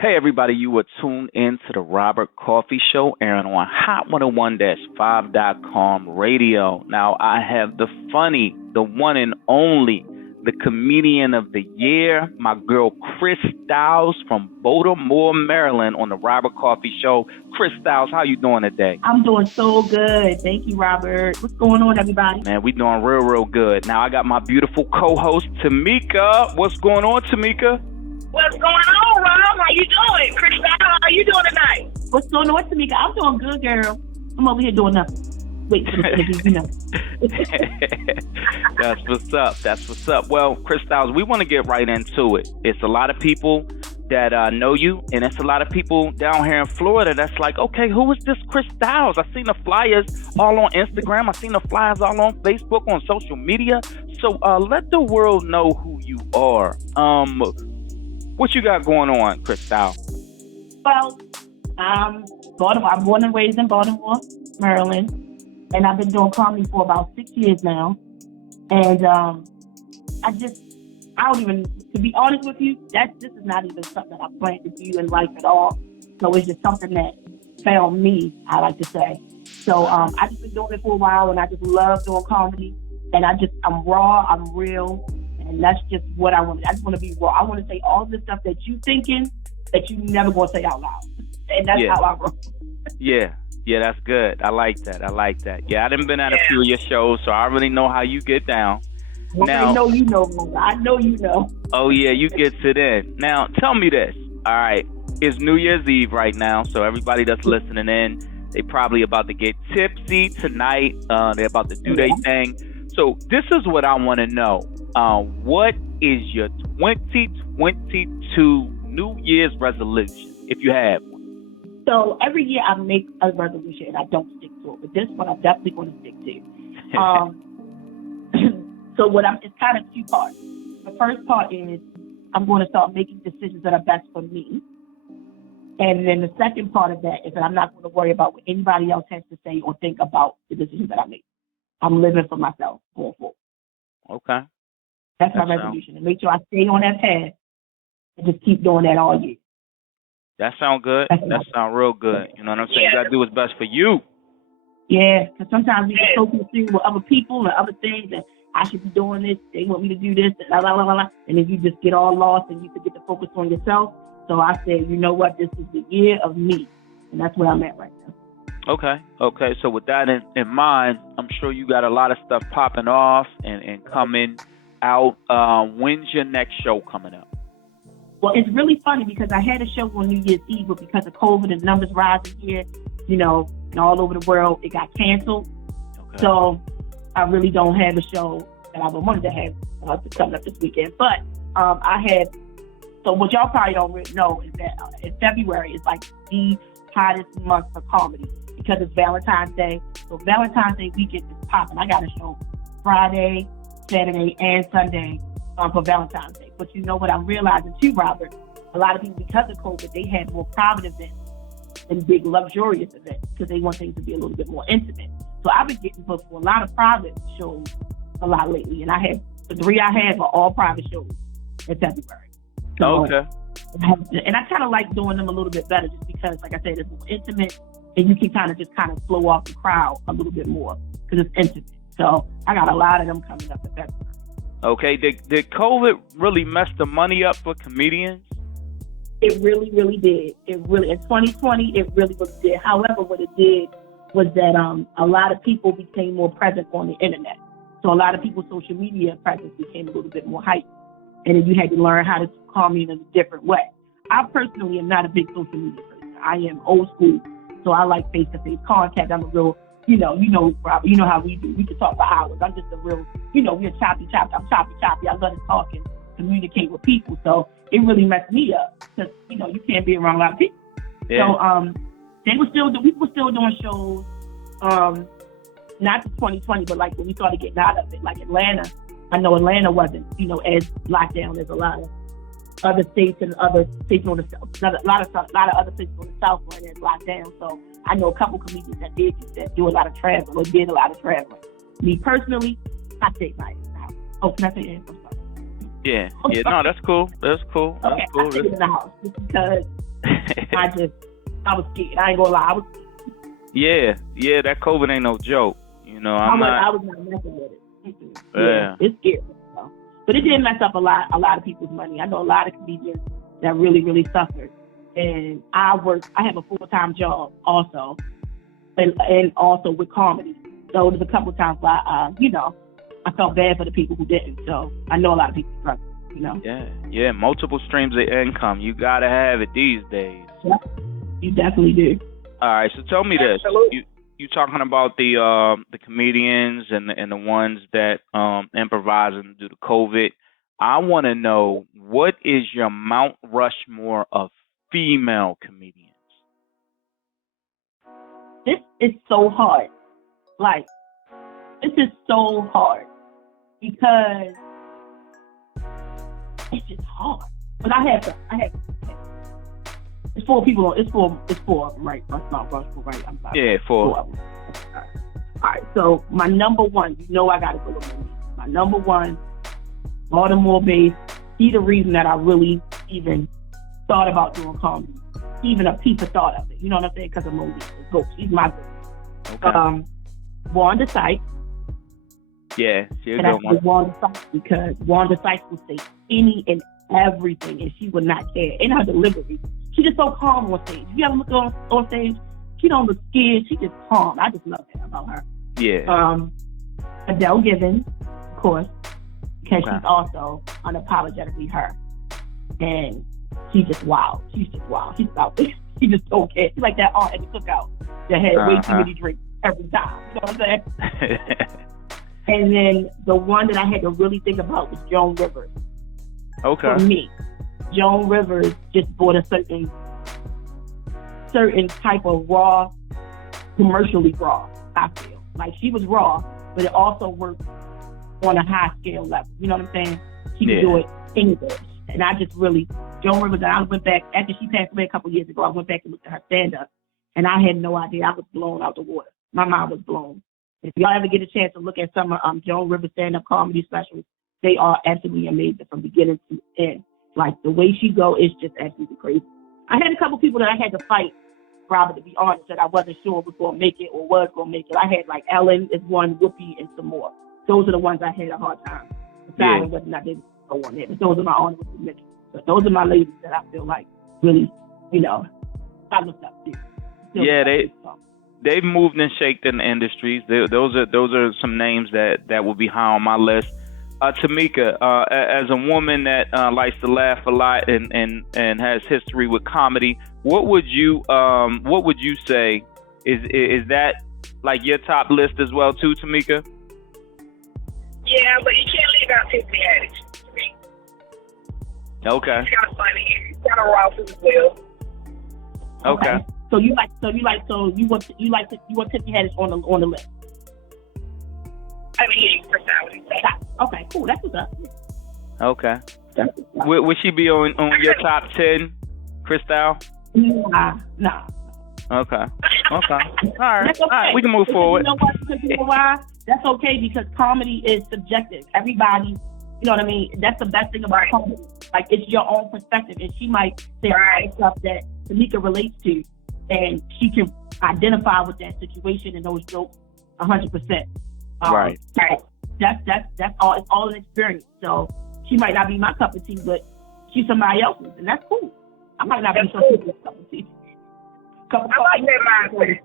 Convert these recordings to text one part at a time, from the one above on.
Hey everybody, you are tuned in to the Robert Coffee Show, airing on Hot 101-5.com radio. Now I have the funny, the one and only, the comedian of the year, my girl Chris Styles from Baltimore, Maryland, on the Robert Coffee Show. Chris Styles, how you doing today? I'm doing so good. Thank you, Robert. What's going on, everybody? Man, we doing real good. Now I got my beautiful co-host Tamika. What's going on, Tamika? What's going on, Rob? How you doing? Chris, how you doing tonight? What's going on, Tamika? I'm doing good, girl. I'm over here doing nothing. Wait for the you know. That's what's up. That's what's up. Well, Chris Styles, we want to get right into it. It's a lot of people that know you, and it's a lot of people down here in Florida that's like, okay, who is this Chris Styles? I've seen the flyers all on Instagram. I've seen the flyers all on Facebook, on social media. So let the world know who you are. What you got going on, Chris Styles? Well, I'm born and raised in Baltimore, Maryland, and I've been doing comedy for about 6 years now. And to be honest with you, this is not even something that I plan to do in life at all. So it's just something that found me, I like to say. So I've just been doing it for a while, and I just love doing comedy. And I'm raw, I'm real. And that's just what I want. I just want to be raw. I want to say all the stuff that you thinking that you never going to say out loud. And that's how I roll. Yeah, that's good. I like that. Yeah, I done been at a few of your shows, so I already know how you get down. Now, I know you know. I know you know. Oh, yeah, you get it in. Now, tell me this. All right, it's New Year's Eve right now, so everybody that's listening in, they probably about to get tipsy tonight. They're about to do their thing. So this is what I want to know. What is your 2022 New Year's resolution, if you have one? So every year I make a resolution and I don't stick to it, but this one I'm definitely going to stick to. So it's kind of two parts. The first part is I'm going to start making decisions that are best for me. And then the second part of that is that I'm not going to worry about what anybody else has to say or think about the decisions that I make. I'm living for myself going forward. Okay. That's my resolution. And make sure I stay on that path and just keep doing that all year. That sounds good. That sounds real good. You know what I'm saying? You got to do what's best for you. Yeah, because sometimes we get so consumed with other people and other things, and I should be doing this, they want me to do this, and then you just get all lost and you forget to focus on yourself. So I said, you know what? This is the year of me. And that's where I'm at right now. Okay. So with that in mind, I'm sure you got a lot of stuff popping off and coming out. When's your next show coming up? Well, it's really funny because I had a show on New Year's Eve, but because of COVID and numbers rising here, and all over the world, it got canceled. Okay. So I really don't have a show that I wanted to have coming up this weekend. But so what y'all probably don't really know is that in February is like the hottest month for comedy because it's Valentine's Day. So Valentine's Day weekend is popping. I got a show Friday, Saturday, and Sunday for Valentine's Day. But you know what I'm realizing too, Robert? A lot of people, because of COVID, they had more private events and big luxurious events because they want things to be a little bit more intimate. So I've been getting booked for a lot of private shows a lot lately. And the 3 I had were all private shows in February. So, okay. And I kind of like doing them a little bit better just because, like I said, it's more intimate and you can kind of flow off the crowd a little bit more because it's intimate. So I got a lot of them coming up in February. Okay. Did COVID really mess the money up for comedians? It really, really did. In 2020, it really did. However, what it did was that a lot of people became more present on the internet. So a lot of people's social media presence became a little bit more heightened. And then you had to learn how to call me in a different way. I personally am not a big social media person. I am old school. So I like face-to-face contact. I'm a real, Robert, you know how we do. We can talk for hours. I'm just a real, we're choppy. I'm choppy. I love to talk and communicate with people. So it really messed me up because, you can't be around a lot of people. Yeah. So we were still doing shows, not to 2020, but like when we started getting out of it, like Atlanta. I know Atlanta wasn't, as locked down as a lot of other states and other states on the south. A lot of other states on the south weren't locked down. So I know a couple comedians that do a lot of traveling or did a lot of traveling. Me personally, I stayed right now. Oh, can I say that? I'm sorry. Yeah. No, that's cool. Okay, I stayed in the house just because I was scared. I ain't gonna lie. I was scared. Yeah, that COVID ain't no joke. You know, I was not messing with it. Yeah. It's scary. So. But it did mess up a lot of people's money. I know a lot of comedians that really, really suffered. And I have a full-time job also, and also with comedy. So there's a couple of times where, I felt bad for the people who didn't. So I know a lot of people struggle, Yeah, multiple streams of income. You got to have it these days. Yep. You definitely do. All right, so tell me this. You talking about the comedians and the ones that improvise and do the COVID. I want to know, what is your Mount Rushmore of female comedians? This is so hard. Like, this is so hard because it's just hard. But I have it's four people. It's four of them, right? That's not Rushmore, right? I'm sorry. Yeah, four. Of them. All right. So my number one, I got to go with Reese. My number one, Baltimore-based. He's the reason that I really even thought about doing comedy. Even a piece of thought of it. You know what I'm saying? Because of Monique. She's my girl. Okay. Wanda Sykes. Yeah, she's a good one. Wanda Sykes, because Wanda Sykes will say any and everything, and she would not care. In her delivery, she just so calm on stage. If you ever look on stage, she don't look scared. She just calm. I just love that about her. Yeah. Adele Givens, of course, because she's also unapologetically her, and she's just wild. She's just wild. She's out there. She just don't care. She's like that aunt at the cookout that had way too many drinks every time. You know what I'm saying? And then the one that I had to really think about was Joan Rivers. Okay. For me, Joan Rivers just brought a certain type of raw, commercially raw, I feel. Like, she was raw, but it also worked on a high scale level. You know what I'm saying? She could do it anywhere. And I just really, Joan Rivers, I went back, after she passed away a couple years ago, I went back and looked at her stand-up, and I had no idea. I was blown out the water. My mind was blown. If y'all ever get a chance to look at some of Joan Rivers stand-up comedy specials, they are absolutely amazing from beginning to end. Like, the way she go is just absolutely crazy. I had a couple people that I had to fight, Robert, to be honest, that I wasn't sure was going to make it or was going to make it. I had, like, Ellen is one, Whoopi, and some more. Those are the ones I had a hard time deciding whether or not they would go on there. But those are my honorable mentions. But those are my ladies that I feel like really, I looked up to. They've moved and shaked in the industries. Those are some names that will be high on my list. Tamika, as a woman that likes to laugh a lot and has history with comedy, what would you say is that like your top list as well too, Tamika? Yeah, but you can't leave out Tiffany Haddish to me. Okay. It's kind of funny. It's kind of raw as well. Okay. So you want Tiffany Haddish on the list? I mean, for what okay, cool. That's what's up. Okay. Would she be on your top 10, Cristal? Nah. Okay. All right. That's okay. All right. We can move forward. You know why? That's okay, because comedy is subjective. Everybody, you know what I mean? That's the best thing about comedy. Like, it's your own perspective, and she might say stuff that Tamika relates to, and she can identify with that situation and those jokes 100%. Right. That's all. It's all an experience. So she might not be my cup of tea, but she's somebody else's, and that's cool. I might not be some people's cup of tea. I like that mindset.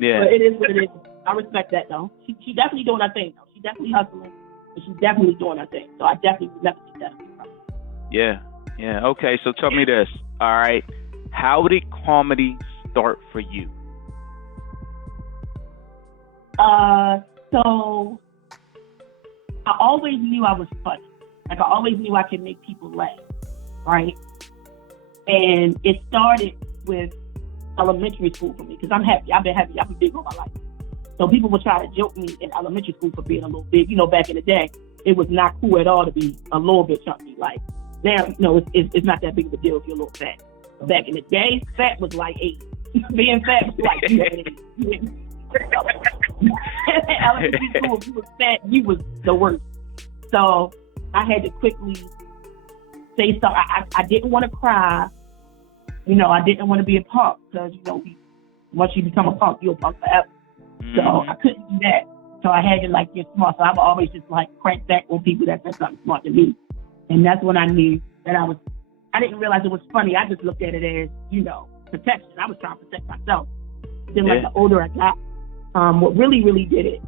Yeah. But it is what it is. I respect that, though. She definitely doing her thing, though. She's definitely hustling, but she's definitely doing her thing. So I definitely would never see that. Yeah. Okay, so tell me this. All right. How did comedy start for you? So I always knew I was funny. Like, I always knew I could make people laugh, right? And it started with elementary school for me, because I'm happy. I've been happy. I've been big all my life. So people would try to joke me in elementary school for being a little big. You know, back in the day, it was not cool at all to be a little bit chunky. Like, now, it's not that big of a deal if you're a little fat. But back in the day, fat was like 8. Being fat was like you had 8. Elementary school, if you was fat, you was the worst. So I had to quickly say something. I didn't want to cry, I didn't want to be a punk because, once you become a punk, you're a punk forever. So I couldn't do that. So I had to get smart. So I would always just crank back on people that said something smart to me. And that's when I knew that I didn't realize it was funny. I just looked at it as, protection. I was trying to protect myself. Then the older I got, what really, really did it,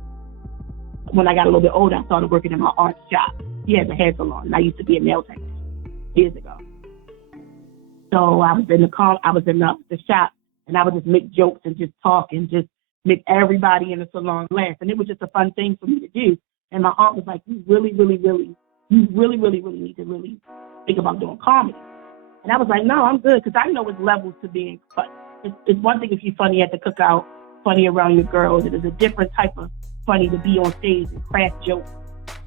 when I got a little bit older, I started working in my aunt's shop. He has a hair salon, and I used to be a nail technician years ago. So I was in the shop, and I would just make jokes and just talk and just make everybody in the salon laugh. And it was just a fun thing for me to do. And my aunt was like, you really, really, really need to really think about doing comedy. And I was like, no, I'm good, because I know it's levels to being funny. It's one thing if you're funny at the cookout, funny around your girls. It is a different type of funny to be on stage and craft jokes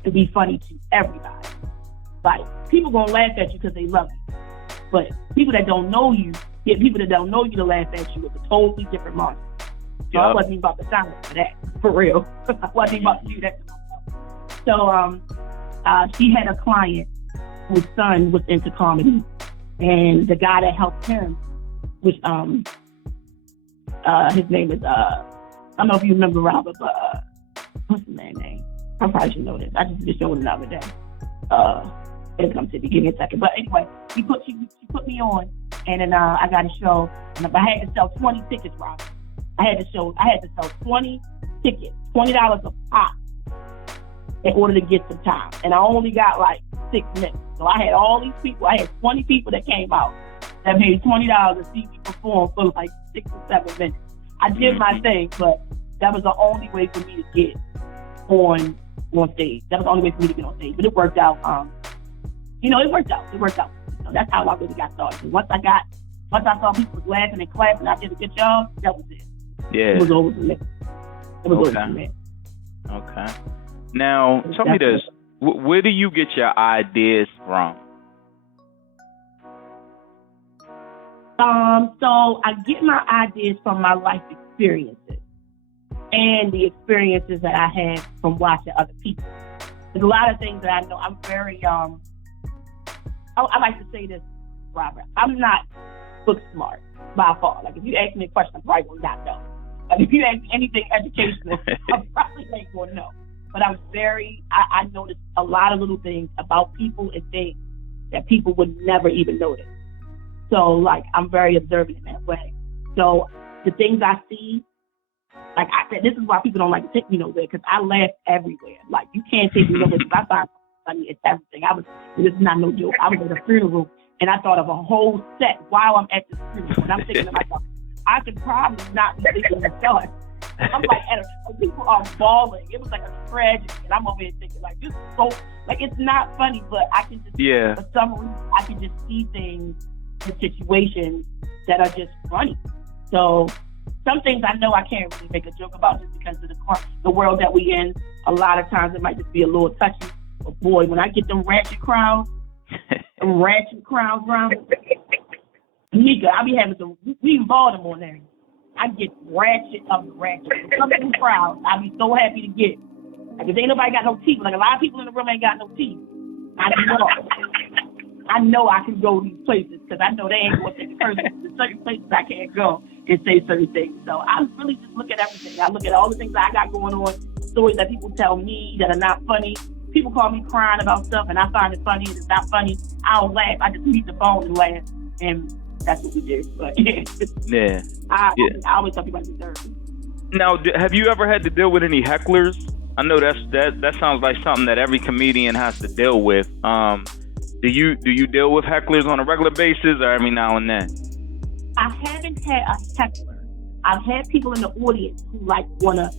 and be funny to everybody. Like, people gonna laugh at you because they love you. But people that don't know you, to laugh at you, it's a totally different monster. So I wasn't even about to sign up for that, for real. I wasn't even about to do that to myself. So she had a client whose son was into comedy, and the guy that helped him, which his name is I don't know if you remember Robert, but what's the man's name? I probably should know this. I just showed it the other day. It'll come to me. Give me a second. But anyway, she put me on, and then I got a show, and if I had to sell 20 tickets, Robert, I had to sell 20 tickets, $20 a pop, in order to get some time. And I only got 6 minutes. So I had all these people. I had 20 people that came out that paid $20 to see me perform for 6 or 7 minutes. I did my thing, but that was the only way for me to get on stage. That was the only way for me to get on stage. But it worked out. It worked out. So that's how I really got started. And once I saw people was laughing and clapping, I did a good job. That was it. Yeah. It was over from there. Over from there. Okay. Now, tell me this. Where do you get your ideas from? So I get my ideas from my life experiences and the experiences that I had from watching other people. There's a lot of things that I know. I'm very, I like to say this, Robert. I'm not book smart by far. If you ask me a question, I probably will not know. If you ask me anything educational, I probably ain't going to know. But I noticed a lot of little things about people and things that people would never even notice. So, I'm very observant in that way. So, the things I see, this is why people don't like to take me nowhere, because I laugh everywhere. You can't take me nowhere, because I find funny at everything. This is not no joke. I was at a funeral, and I thought of a whole set while I'm at the funeral. And I'm thinking to myself, I could probably not be thinking of start. I'm people are bawling. It was like a tragedy, and I'm over here thinking, this is so, it's not funny, but I can just, for some reason, I can just see things in situations that are just funny. So some things I know I can't really make a joke about just because of the world that we in. A lot of times it might just be a little touchy. But boy, when I get them ratchet crowds around Nika, I be having some, we in Baltimore now. I get ratchet of the ratchet. Some of them crowds, I be so happy to get. If ain't nobody got no teeth, a lot of people in the room ain't got no teeth. I know I can go to these places because I know they ain't going to take the person to certain places I can't go and say certain things. So I really just look at everything. I look at all the things that I got going on, stories that people tell me that are not funny. People call me crying about stuff, and I find it funny. And it's not funny, I don't laugh. I just mute the phone and laugh, and that's what we do. But yeah, I always tell people I deserve it. Now, have you ever had to deal with any hecklers? I know that sounds like something that every comedian has to deal with. Do you deal with hecklers on a regular basis or every now and then? I haven't had a heckler. I've had people in the audience who want to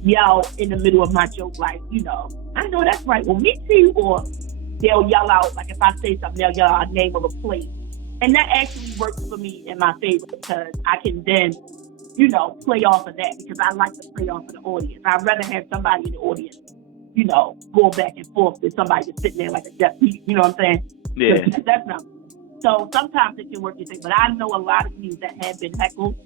yell in the middle of my joke, I know that's right. Well, me too. Or they'll yell out, if I say something, they'll yell out a name of a place. And that actually works for me in my favor because I can then, play off of that because I like to play off of the audience. I'd rather have somebody in the audience, going back and forth than somebody just sitting there like a deaf mute. You know what I'm saying? Yeah. That's not. So sometimes it can work your thing, but I know a lot of things that have been heckled.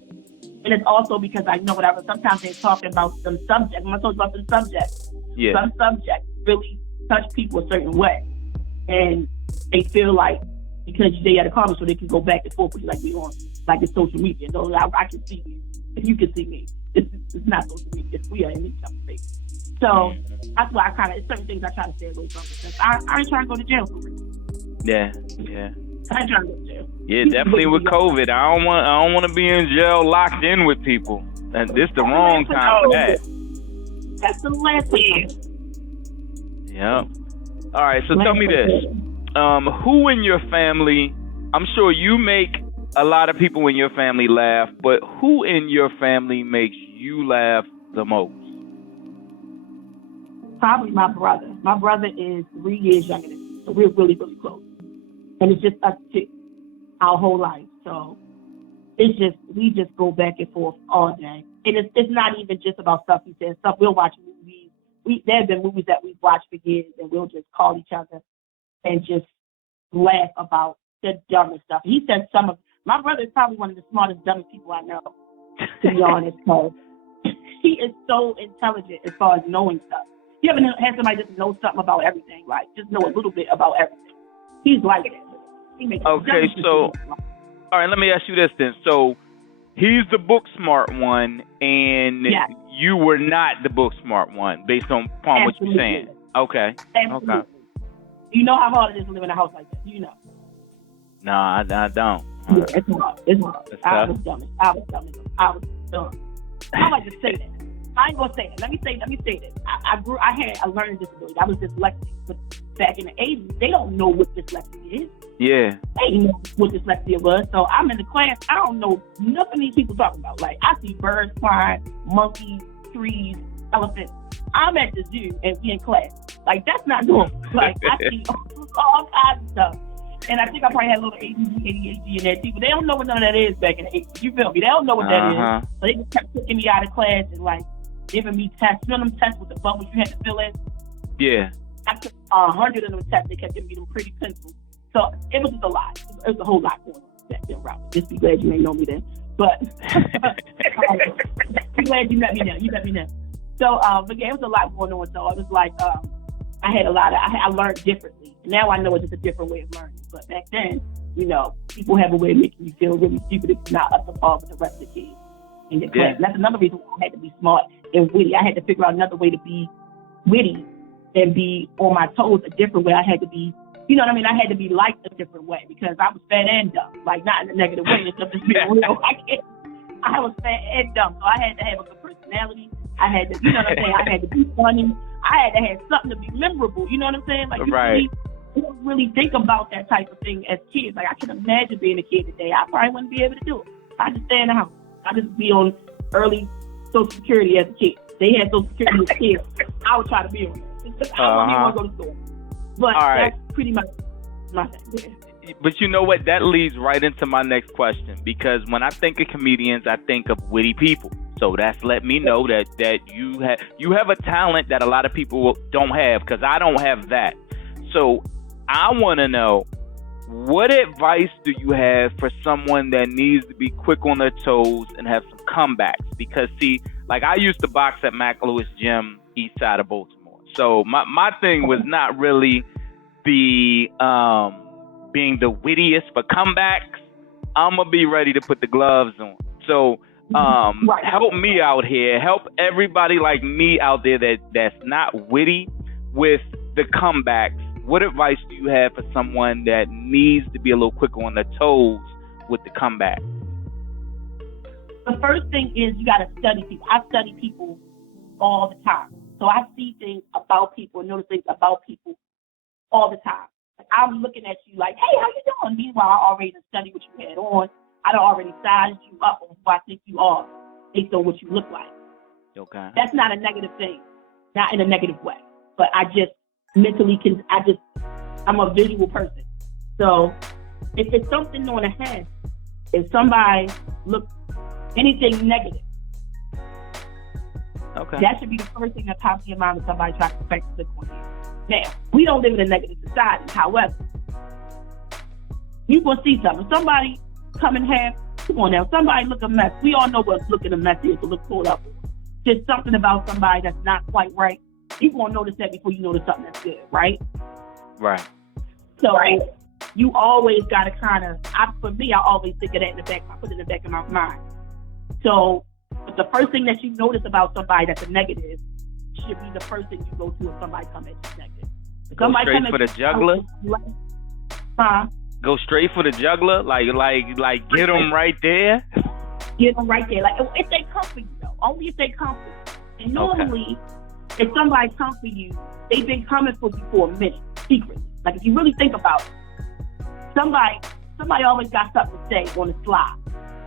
And it's also because I know whatever. Sometimes they're talking about some subject. When I talk about some subjects, some subjects really touch people a certain way. And they feel like because they had to call me so they can go back and forth with you like we on like it's social media. So I can see you and you can see me. It's not social media. We are in each other's face. So that's why I kind of, it's certain things I try to stay away from because I ain't trying to go to jail for real. Yeah. I ain't trying to go to jail. Yeah, definitely with COVID. I don't want to be in jail locked in with people. And this the wrong time for that. That's the last thing. Yeah. All right, so tell me this. Who in your family, I'm sure you make a lot of people in your family laugh, but who in your family makes you laugh the most? Probably my brother. My brother is 3 years younger than me, so we're really, really close. And it's just us two our whole life. So it's just, we just go back and forth all day. And it's not even just about stuff he says, stuff we'll watch movies. There have been movies that we've watched for years and we'll just call each other and just laugh about the dumbest stuff. He said my brother is probably one of the smartest, dumbest people I know, to be honest, because he is so intelligent as far as knowing stuff. You ever had somebody just know something about everything, like just know a little bit about everything? He's like that. He makes okay, so, all right, let me ask you this then. So, he's the book smart one, and you were not the book smart one, based on what you're saying. Okay. Absolutely. Okay. You know how hard it is to live in a house like that. You know. No, I don't. Yeah, it's hard. It's hard. I was dumb. I was dumb. I like to say that. I ain't gonna say that. Let me say that. I had a learning disability. I was dyslexic, but back in the 80s, they don't know what dyslexia is. Yeah. They didn't know what dyslexia was. So I'm in the class. I don't know nothing these people talking about. Like I see birds flying, monkeys, trees, elephants. I'm at the zoo and we in class. Like that's not normal. Like I see all kinds of stuff. And I think I probably had a little ADHD in that too. But they don't know what none of that is back in the 80s. You feel me? They don't know what that is. So they just kept taking me out of class and like giving me tests. You know them tests with the bubbles you had to fill in? Yeah. I took 100 of them tests. They kept giving me them pretty pencils. So it was just a lot. It was a whole lot going on back then, Robert. Just be glad you ain't know me then. But I'm glad you met me now. So, but yeah, it was a lot going on. So I was like, I learned differently. Now I know it's just a different way of learning. But back then, you know, people have a way of making you feel really stupid if you're not up to par with the rest of the kids in your class. And that's another reason why I had to be smart and witty. I had to figure out another way to be witty and be on my toes a different way. I had to be, you know what I mean? I had to be liked a different way because I was fat and dumb. Like, not in a negative way. It's just being real. I was fat and dumb. So I had to have a good personality. I had to, you know what I'm saying? I had to be funny. I had to have something to be memorable. You know what I'm saying? Like, you don't really think about that type of thing as kids. Like, I can imagine being a kid today. I probably wouldn't be able to do it. I just stay in the house. I just be on early Social Security as a kid. They had Social Security as kids. I would try to be on it. I wouldn't even want to go to school. But that's pretty much my thing. But you know what? That leads right into my next question, because when I think of comedians, I think of witty people. So that's let me know that you have a talent that a lot of people don't have, because I don't have that. So I want to know, what advice do you have for someone that needs to be quick on their toes and have some comebacks? Because see, like I used to box at Mac Lewis Gym, east side of Baltimore. So my thing was not really the being the wittiest for comebacks. I'm gonna be ready to put the gloves on. So help me out here. Help everybody like me out there that's not witty with the comebacks. What advice do you have for someone that needs to be a little quicker on their toes with the comeback? The first thing is you got to study people. I study people all the time. So I see things about people and notice things about people all the time. Like I'm looking at you like, hey, how you doing? Meanwhile, I already studied what you had on. I done already sized you up on who I think you are based on what you look like. Okay. That's not a negative thing. Not in a negative way. But I just mentally I'm a visual person. So if it's something on the head, if somebody looks anything negative, that should be the first thing that pops in your mind when somebody tries to affect the on you. Now, we don't live in a negative society. However, you will see something. Somebody come in half, come on now, somebody look a mess. We all know what looking a mess is to look pulled up. Just something about somebody that's not quite right. You won't notice that before you notice something that's good, right? Right. So you always got to kind of, for me, I always think of that in the back, I put it in the back of my mind. So the first thing that you notice about somebody that's a negative should be the first thing you go to if somebody comes at you negative. Go straight for the juggler? Huh? Go straight for the juggler? Like get them right there? Get them right there. Like, if they come for you, though. Only if they come for you. And normally, if somebody comes for you, they've been coming for you for a minute, secretly. Like, if you really think about it, somebody always got something to say on the slide.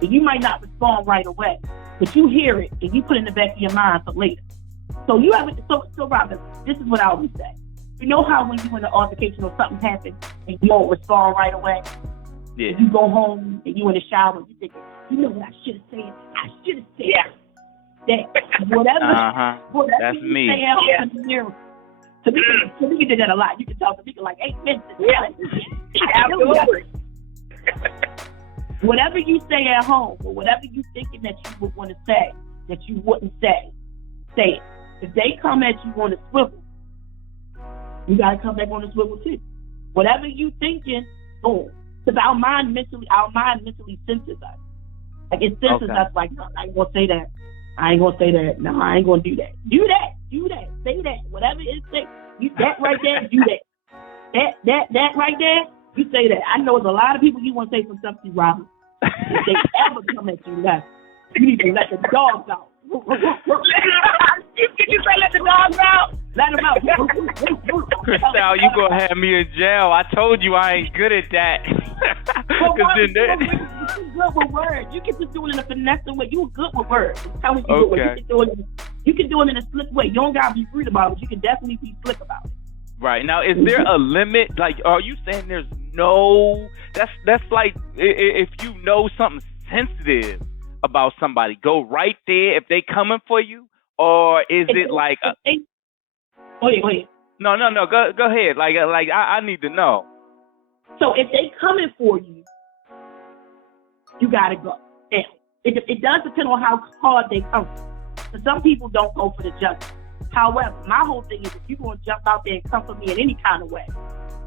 And you might not respond right away, but you hear it and you put it in the back of your mind for later. So you have so Robin, this is what I always say. You know how when you in an altercation or something happens and you don't respond right away? Yeah. You go home and you in the shower and you think, you know what I should have said? I should have said that whatever That's you me. say at home in the mirror. Tamika did that a lot. You can talk to Tamika like 8 minutes. Absolutely. Whatever you say at home, or whatever you thinking that you would want to say, that you wouldn't say it. If they come at you on a swivel, you gotta come back on the swivel too. Whatever you thinking, boom. Because our mind mentally senses us. Like it senses us like, no, I ain't gonna say that. I ain't gonna say that. No, I ain't gonna do that. Do that. Say that. Whatever it is, you that right there, do that. That right there, you say that. I know there's a lot of people you want to say some stuff to, Robin. If they ever come at you left, you need to let the dogs out. Did you say let the dogs out? Let them out. Cristal, you gonna have me in jail. I told you I ain't good at that. You're good with words. You can just do it in a finesse way. You're good with words. I'm telling you, you can do it in a slick way. You don't gotta be rude about it. You can definitely be slick about it. Right. Now, is there a limit? Like, are you saying there's no... That's like if you know something sensitive about somebody, go right there if they coming for you? Or is it like... Wait. No. Go ahead. Like I need to know. So if they coming for you, you gotta go. Now, it does depend on how hard they come. So some people don't go for the justice. However, my whole thing is if you're going to jump out there and come for me in any kind of way,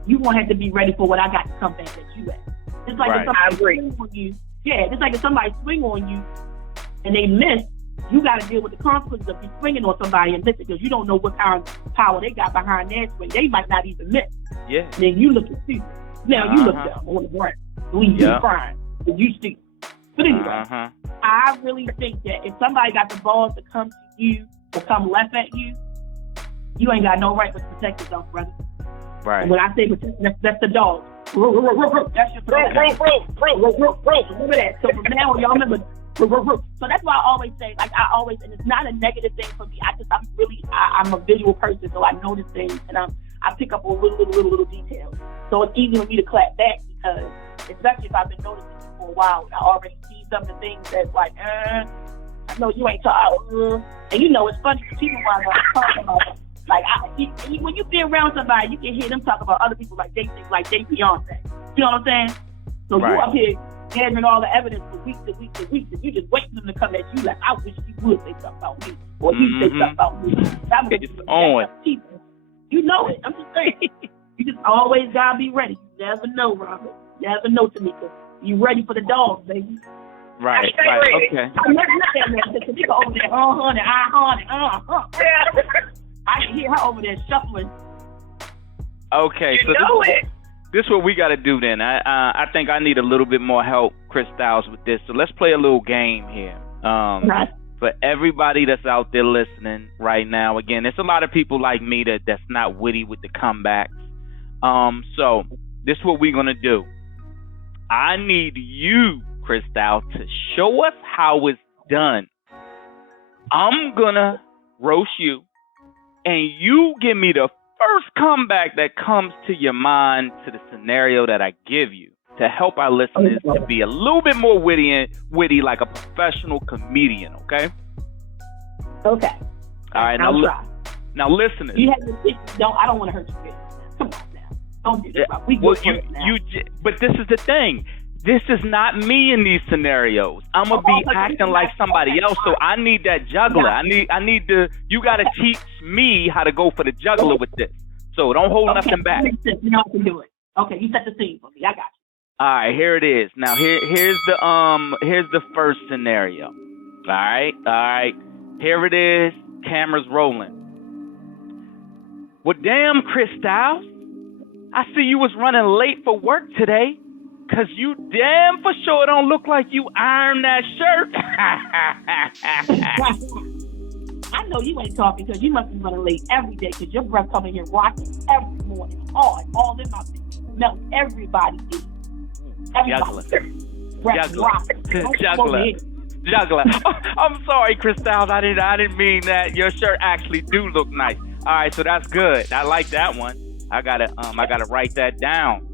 you're going to have to be ready for what I got to come back at you at. It's like if somebody swing on you. Yeah, it's like if somebody swing on you and they miss, you got to deal with the consequences of you swinging on somebody and missing because you don't know what kind of power they got behind their swing. They might not even miss. Yeah. And then you look at stupid. Now you look down on the ground. You crying. You stupid. But anyway, I really think that if somebody got the balls to come to you or come left at you, you ain't got no right to protect yourself, brother. Right. And when I say protect, that's the dog. That's your protection. Remember that. So from now on, y'all remember. So that's why I always say, and it's not a negative thing for me. I'm a visual person, so I notice things and I pick up on little details. So it's easy for me to clap back because, especially if I've been noticing you for a while, and I already see some of the things that's like, I know you ain't talking. And you know, it's funny because people wind up talking about, like, when you be around somebody, you can hear them talk about other people like they Beyonce. You know what I'm saying? So you up here gathering all the evidence for weeks and you just waiting for them to come at you like, I wish you would say something about me, or you say something about me. It's on. You know it. I'm just saying. You just always gotta be ready. You never know, Robert. You never know, Tamika. You ready for the dogs, baby. Right. Okay. I'm not that man. Tamika over there, honey. I can hear her over there shuffling. Okay, so this is what we got to do then. I think I need a little bit more help, Chris Styles, with this. So let's play a little game here. For everybody that's out there listening right now, again, there's a lot of people like me that's not witty with the comebacks. So this is what we're going to do. I need you, Chris Styles, to show us how it's done. I'm going to roast you, and you give me the first comeback that comes to your mind to the scenario that I give you to help our listeners to be a little bit more witty like a professional comedian, okay? Okay. All right, now listeners. I don't want to hurt your feelings. Come on now. Don't do that. But this is the thing. This is not me in these scenarios. I'm gonna be acting like somebody else, so I need that juggler. I need you gotta teach me how to go for the juggler with this. So don't hold nothing back. You know I can do it. Okay, you set the scene for me. I got you. All right, here it is. Now here's the first scenario. All right. Here it is. Cameras rolling. Well, damn, Chris Styles, I see you was running late for work today, 'cause you damn for sure don't look like you ironed that shirt. I know you ain't talking because you must be running late every day because your breath coming here rocking every morning, hard, all in my face, melt everybody in. Juggler. I'm sorry, Chris Styles. I didn't mean that. Your shirt actually do look nice. All right, so that's good. I like that one. I gotta write that down.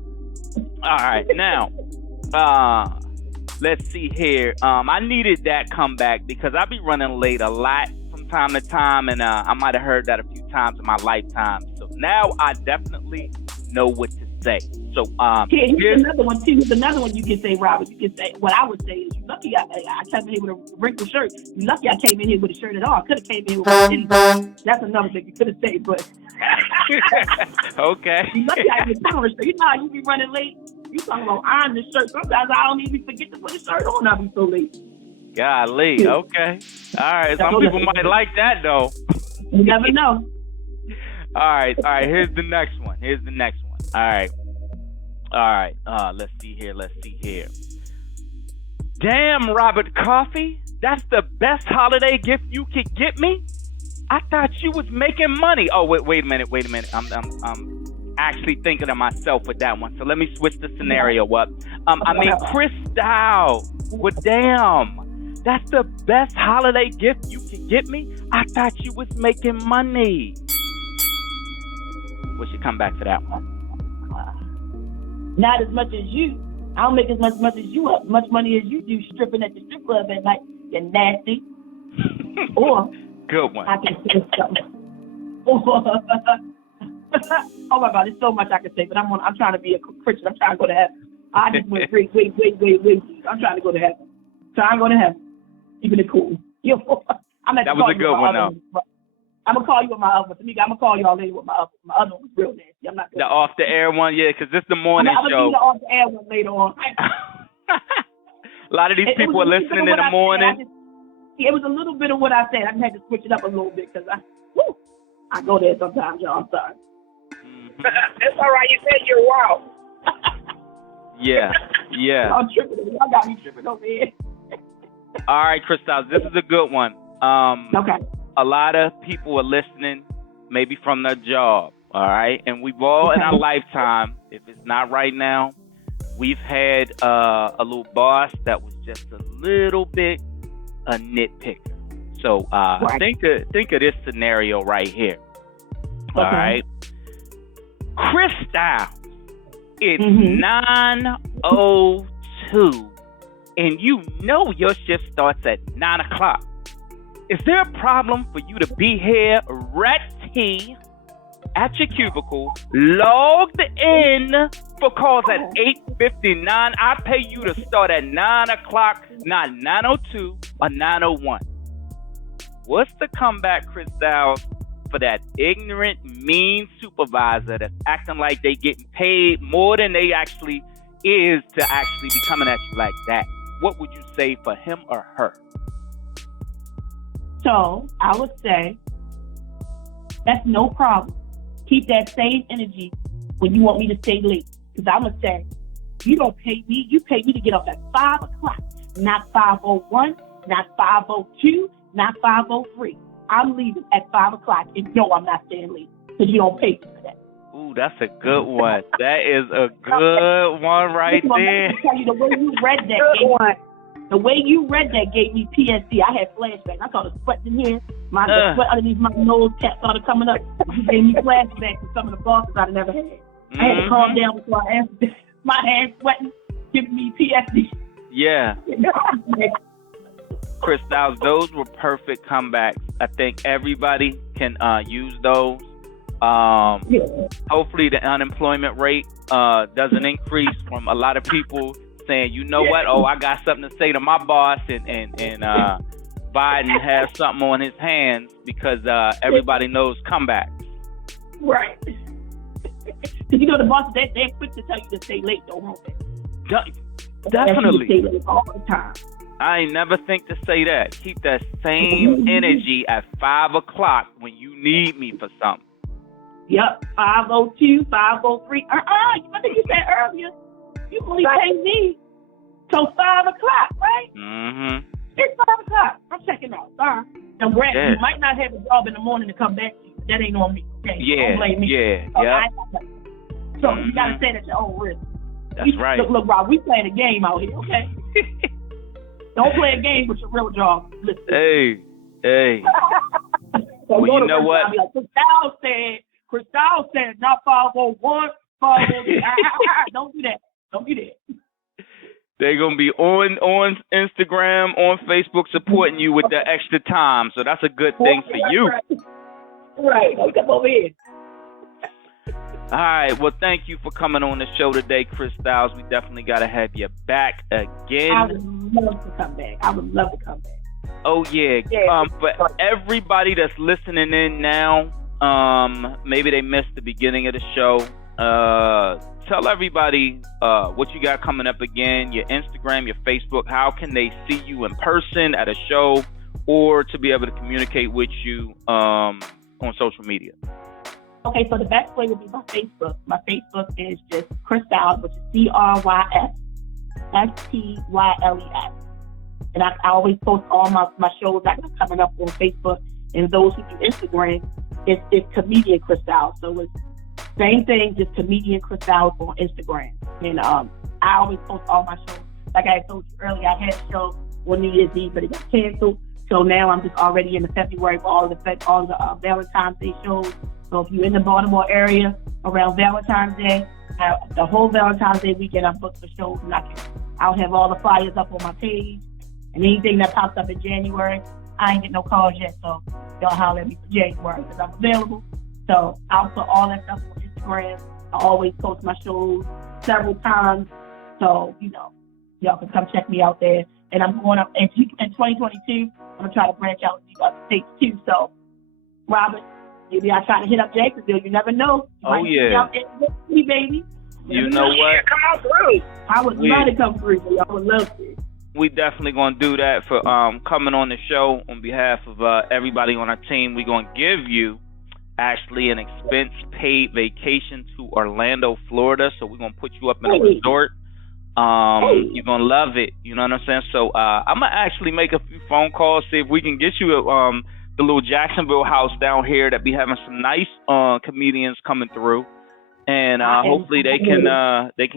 All right, now, let's see here. I needed that comeback because I be running late a lot from time to time, and I might have heard that a few times in my lifetime. So now I definitely know what to say. So here's another one too. Here's another one you can say, Robert. You can say what I would say is, you lucky I came in here with a wrinkled shirt. You lucky I came in here with a shirt at all. I could have came in here with a titty. That's another thing you could have said, but okay. You lucky I didn't tell her. You know how you be running late. You talking about iron the shirt. Sometimes I don't even forget to put a shirt on. I be so late. Golly. Okay. All right. Some people might like that though. You never know. All right. Here's the next one. All right. Let's see here. Damn, Robert Coffee, that's the best holiday gift you could get me? I thought you was making money. Oh, wait a minute. I'm actually thinking of myself with that one. So let me switch the scenario up. Chris Styles. Well, damn, that's the best holiday gift you could get me? I thought you was making money. We should come back to that one. Not as much as you. I don't make as much money as you do stripping at the strip club at night. You're nasty. Or good one. I can say something. Oh my God, there's so much I can say, but I'm trying to be a Christian. I'm trying to go to heaven. I just went wait. I'm trying to go to heaven. Keeping it cool. That was a good one though. I'm gonna call you with my other one. I'm gonna call y'all later with my other one was real nasty. I'm not the off the air one, yeah, because this is the morning show. I'm gonna do the off the air one later on. A lot of these people are listening in the morning. It was a little bit of what I said. I just had to switch it up a little bit because I go there sometimes, y'all. I'm sorry. Mm-hmm. It's all right. You said you're wow. Yeah. I'm tripping. Y'all got me tripping over here. All right, Chris Styles, this is a good one. Okay. A lot of people are listening, maybe from their job, all right? And we've all in our lifetime, if it's not right now, we've had a little boss that was just a little bit a nitpicker. So think of this scenario right here. All right. Chris Styles, it's 9:02, and you know your shift starts at 9 o'clock. Is there a problem for you to be here ready at your cubicle, logged in for calls at 8:59? I pay you to start at 9 o'clock, not 9:02 or 9:01. What's the comeback, Chris Styles, for that ignorant, mean supervisor that's acting like they getting paid more than they actually is to actually be coming at you like that? What would you say for him or her? So I would say that's no problem. Keep that same energy when you want me to stay late. Because I'm going to say, you don't pay me. You pay me to get up at 5 o'clock, not 5:01, not 5:02, not 5:03. I'm leaving at 5 o'clock and no, I'm not staying late because you don't pay me for that. Ooh, that's a good one. That is a good one right there. Let me tell you, the way you read that gave me PTSD. I had flashbacks. I started sweating here. The sweat underneath my nose started coming up. It gave me flashbacks to some of the bosses I'd never had. I had to calm down before I answered. My hands sweating, giving me PTSD. Yeah. Chris Styles, those were perfect comebacks. I think everybody can use those. Hopefully the unemployment rate doesn't increase from a lot of people saying, you know what? Oh, I got something to say to my boss, and Biden has something on his hands because everybody knows comebacks. Right. You know, the bosses, they're quick to tell you to stay late, don't want it. Definitely. Stay late all the time. I ain't never think to say that. Keep that same energy at 5 o'clock when you need me for something. Yep, 5:02, 5:03. I think you said earlier. You only pay me till 5 o'clock, right? Mm-hmm. It's 5 o'clock. I'm checking out. Sorry. Now, granted, you might not have a job in the morning to come back to you. That ain't on me. Okay? Yeah. Don't blame me. Yeah. So you gotta say that your own risk. That's right. Look, Rob, we playing a game out here, okay? Don't play a game with your real job. Listen. Hey. So well, you know what? Like, Cristal said, not 501, 502. Don't do that. They're gonna be on Instagram, on Facebook, supporting you with the extra time. So that's a good thing for you. Right. Come over here. All right. Well, thank you for coming on the show today, Chris Styles. We definitely gotta have you back again. I would love to come back. Oh yeah. For everybody that's listening in now, maybe they missed the beginning of the show. Tell everybody what you got coming up again, your Instagram, your Facebook. How can they see you in person at a show or to be able to communicate with you on social media? Okay, so the best way would be my Facebook. My Facebook is just Chris Styles, which is CrysStyles. And I always post all my shows that are coming up on Facebook. And those who do Instagram, it's Comedian Chris Styles. So it's same thing, just Comedian Chris Styles on Instagram. And I always post all my shows. Like I told you earlier, I had a show on New Year's Eve, but it got canceled. So now I'm just already in the February for all the Valentine's Day shows. So if you're in the Baltimore area around Valentine's Day, the whole Valentine's Day weekend I'm booked for shows, and I'll have all the flyers up on my page. And anything that pops up in January, I ain't get no calls yet, so y'all holler at me for January because I'm available. So I'll put all that stuff on Instagram. I always post my shows several times, so y'all can come check me out there. And I'm going up in 2022. I'm gonna try to branch out to other states too. So, Robert, maybe I try to hit up Jacksonville. You never know. Yeah. Me, baby. You know what? Yeah, come on through. I would love to come through. I would love to. We definitely gonna do that for coming on the show on behalf of everybody on our team. We're gonna give you actually an expense-paid vacation to Orlando, Florida. So we're gonna put you up in a resort. You're gonna love it. You know what I'm saying? So I'm gonna actually make a few phone calls, see if we can get you the little Jacksonville house down here that be having some nice comedians coming through, and hopefully they can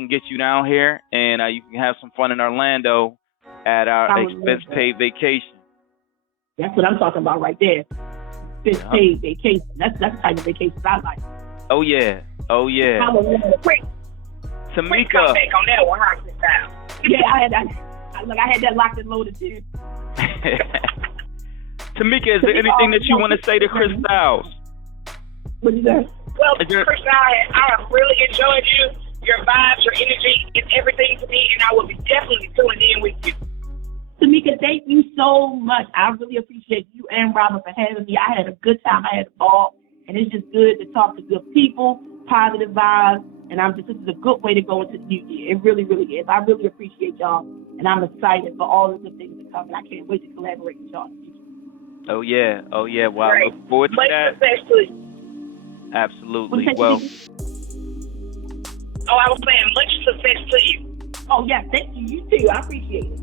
get you down here and you can have some fun in Orlando at our expense-paid vacation. That's what I'm talking about right there. Expense-paid vacation. That's the type of vacation I like. Oh yeah. I would love it. Tamika. On that one, huh, Chris Styles? Yeah, I had that locked and loaded too. Tamika, is there anything that you want to say to Chris Styles? What you say? Well, Chris, I have really enjoyed you. Your vibes, your energy is everything to me, and I will be definitely tuning in with you. Tamika, thank you so much. I really appreciate you and Robert for having me. I had a good time. I had a ball, and it's just good to talk to good people, positive vibes. And this is a good way to go into the new year. It really, really is. I really appreciate y'all. And I'm excited for all of the things that come. And I can't wait to collaborate with y'all in the future. Oh, yeah. Well, I look forward to much that. Success to you. Absolutely. I was saying much success to you. Oh, yeah. Thank you. You too. I appreciate it.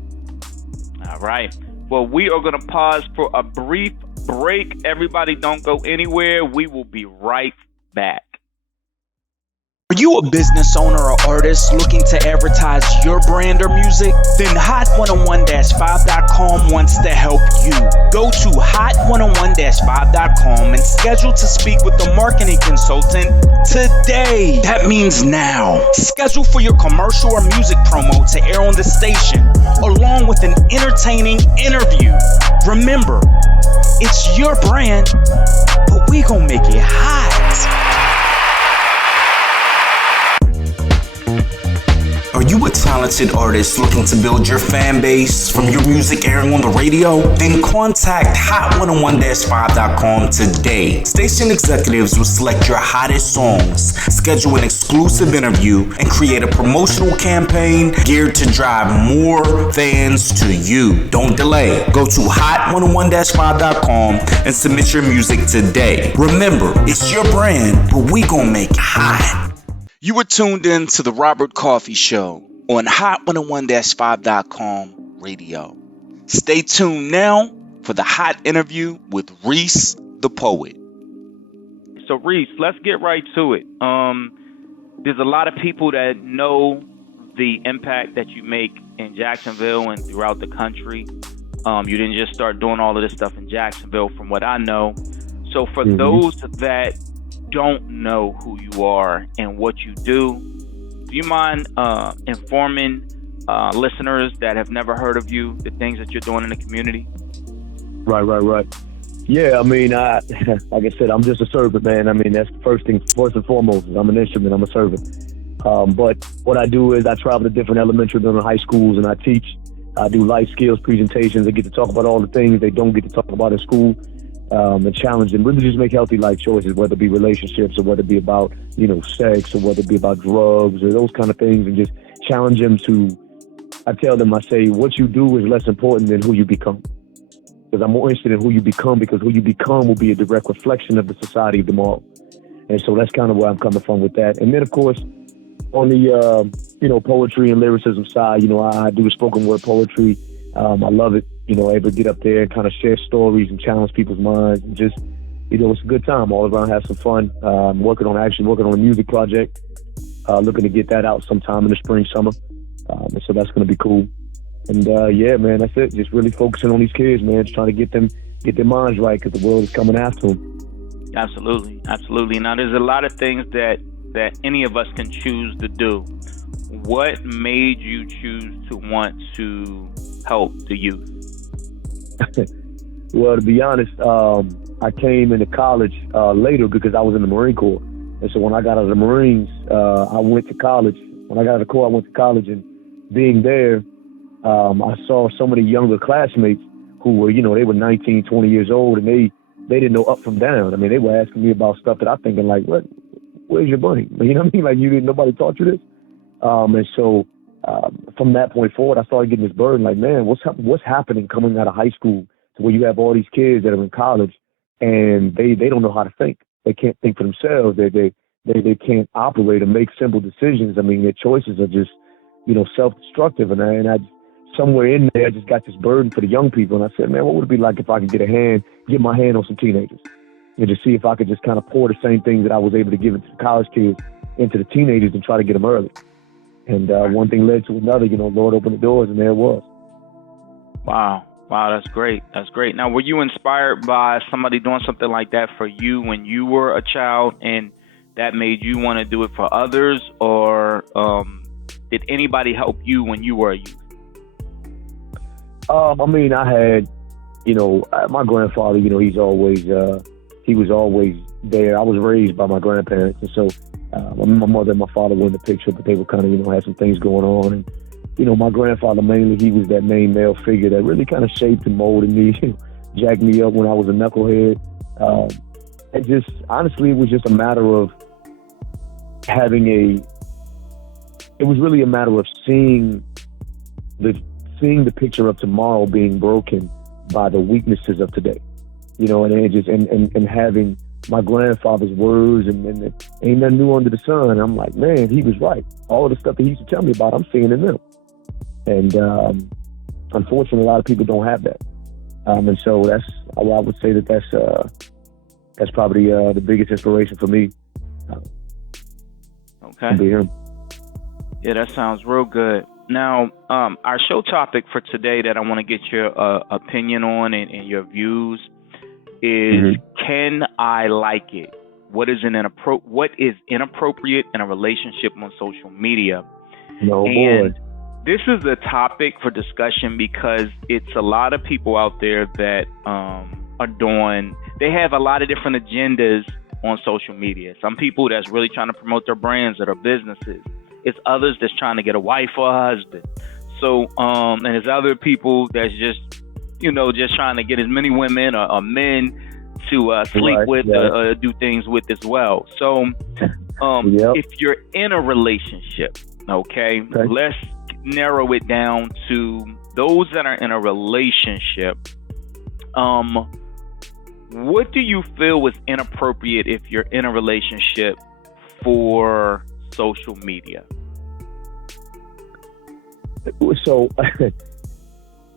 All right. Well, we are going to pause for a brief break. Everybody don't go anywhere. We will be right back. Are you a business owner or artist looking to advertise your brand or music? Then Hot101-5.com wants to help you. Go to Hot101-5.com and schedule to speak with the marketing consultant today. That means now. Schedule for your commercial or music promo to air on the station, along with an entertaining interview. Remember, it's your brand, but we gon' make it hot. Are you a talented artist looking to build your fan base from your music airing on the radio? Then contact hot101-5.com today. Station executives will select your hottest songs, schedule an exclusive interview, and create a promotional campaign geared to drive more fans to you. Don't delay. Go to hot101-5.com and submit your music today. Remember, it's your brand, but we gonna make it hot. You were tuned in to the Robert Coffee Show on hot101-5.com radio. Stay tuned now for the hot interview with Reese the Poet. So Reese, let's get right to it. There's a lot of people that know the impact that you make in Jacksonville and throughout the country. You didn't just start doing all of this stuff in Jacksonville, from what I know. So for those that don't know who you are and what you do you mind informing listeners that have never heard of you, the things that you're doing in the community? Right. Yeah, I mean, like I said, I'm just a servant, man. I mean, that's the first and foremost. I'm an instrument. I'm a servant. But what I do is I travel to different elementary and high schools, and I teach. I do life skills presentations. I get to talk about all the things they don't get to talk about in school, and challenge them. Really just make healthy life choices, whether it be relationships or whether it be about, sex or whether it be about drugs or those kind of things, and just challenge them to, I tell them, I say, what you do is less important than who you become. Because I'm more interested in who you become, because who you become will be a direct reflection of the society of tomorrow. And so that's kind of where I'm coming from with that. And then, of course, on the, poetry and lyricism side, I do spoken word poetry. I love it, able to get up there and kind of share stories and challenge people's minds. And just, it's a good time all around, have some fun. Working on a music project, looking to get that out sometime in the spring, summer. And so that's going to be cool. And yeah, man, that's it. Just really focusing on these kids, man. Just trying to get their minds right, because the world is coming after them. Absolutely. Now, there's a lot of things that any of us can choose to do. What made you choose to want to help the youth? Well, to be honest, I came into college later because I was in the Marine Corps. And so when I got out of the Marines, I went to college. When I got out of the Corps, I went to college, and being there, I saw so many younger classmates who were, they were 19, 20 years old, and they didn't know up from down. I mean, they were asking me about stuff that I'm thinking like, where's your money? You know what I mean? Like, nobody taught you this? And so from that point forward, I started getting this burden, like, man, what's happening coming out of high school to where you have all these kids that are in college and they don't know how to think. They can't think for themselves. They can't operate and make simple decisions. I mean, their choices are just, self-destructive. And I somewhere in there, I just got this burden for the young people. And I said, man, what would it be like if I could get my hand on some teenagers and just see if I could just kind of pour the same things that I was able to give into the college kids into the teenagers and try to get them early. And one thing led to another, Lord opened the doors, and there it was. Wow, that's great. Now, were you inspired by somebody doing something like that for you when you were a child, and that made you want to do it for others, or did anybody help you when you were a youth? I mean, I had, my grandfather, he was always there. I was raised by my grandparents, and so my mother and my father were in the picture, but they were kind of, had some things going on. And, my grandfather mainly, he was that main male figure that really kind of shaped and molded me, jacked me up when I was a knucklehead. And just, honestly, it was just a matter of it was really a matter of seeing the picture of tomorrow being broken by the weaknesses of today, and having my grandfather's words and ain't nothing new under the sun. And I'm like, man, he was right. All of the stuff that he used to tell me about, I'm seeing in them. And unfortunately, a lot of people don't have that. And so I would say that's probably the biggest inspiration for me. Okay. To be him. Yeah, that sounds real good. Now, our show topic for today that I want to get your opinion on and your views is, can I like it? What is inappropriate in a relationship on social media? Boy. This is a topic for discussion because it's a lot of people out there that they have a lot of different agendas on social media. Some people that's really trying to promote their brands or their businesses. it's others that's trying to get a wife or a husband. So, and there's other people that's just, just trying to get as many women or men to sleep with or do things with as well. So, if you're in a relationship, okay, let's narrow it down to those that are in a relationship. What do you feel is inappropriate if you're in a relationship for social media? So,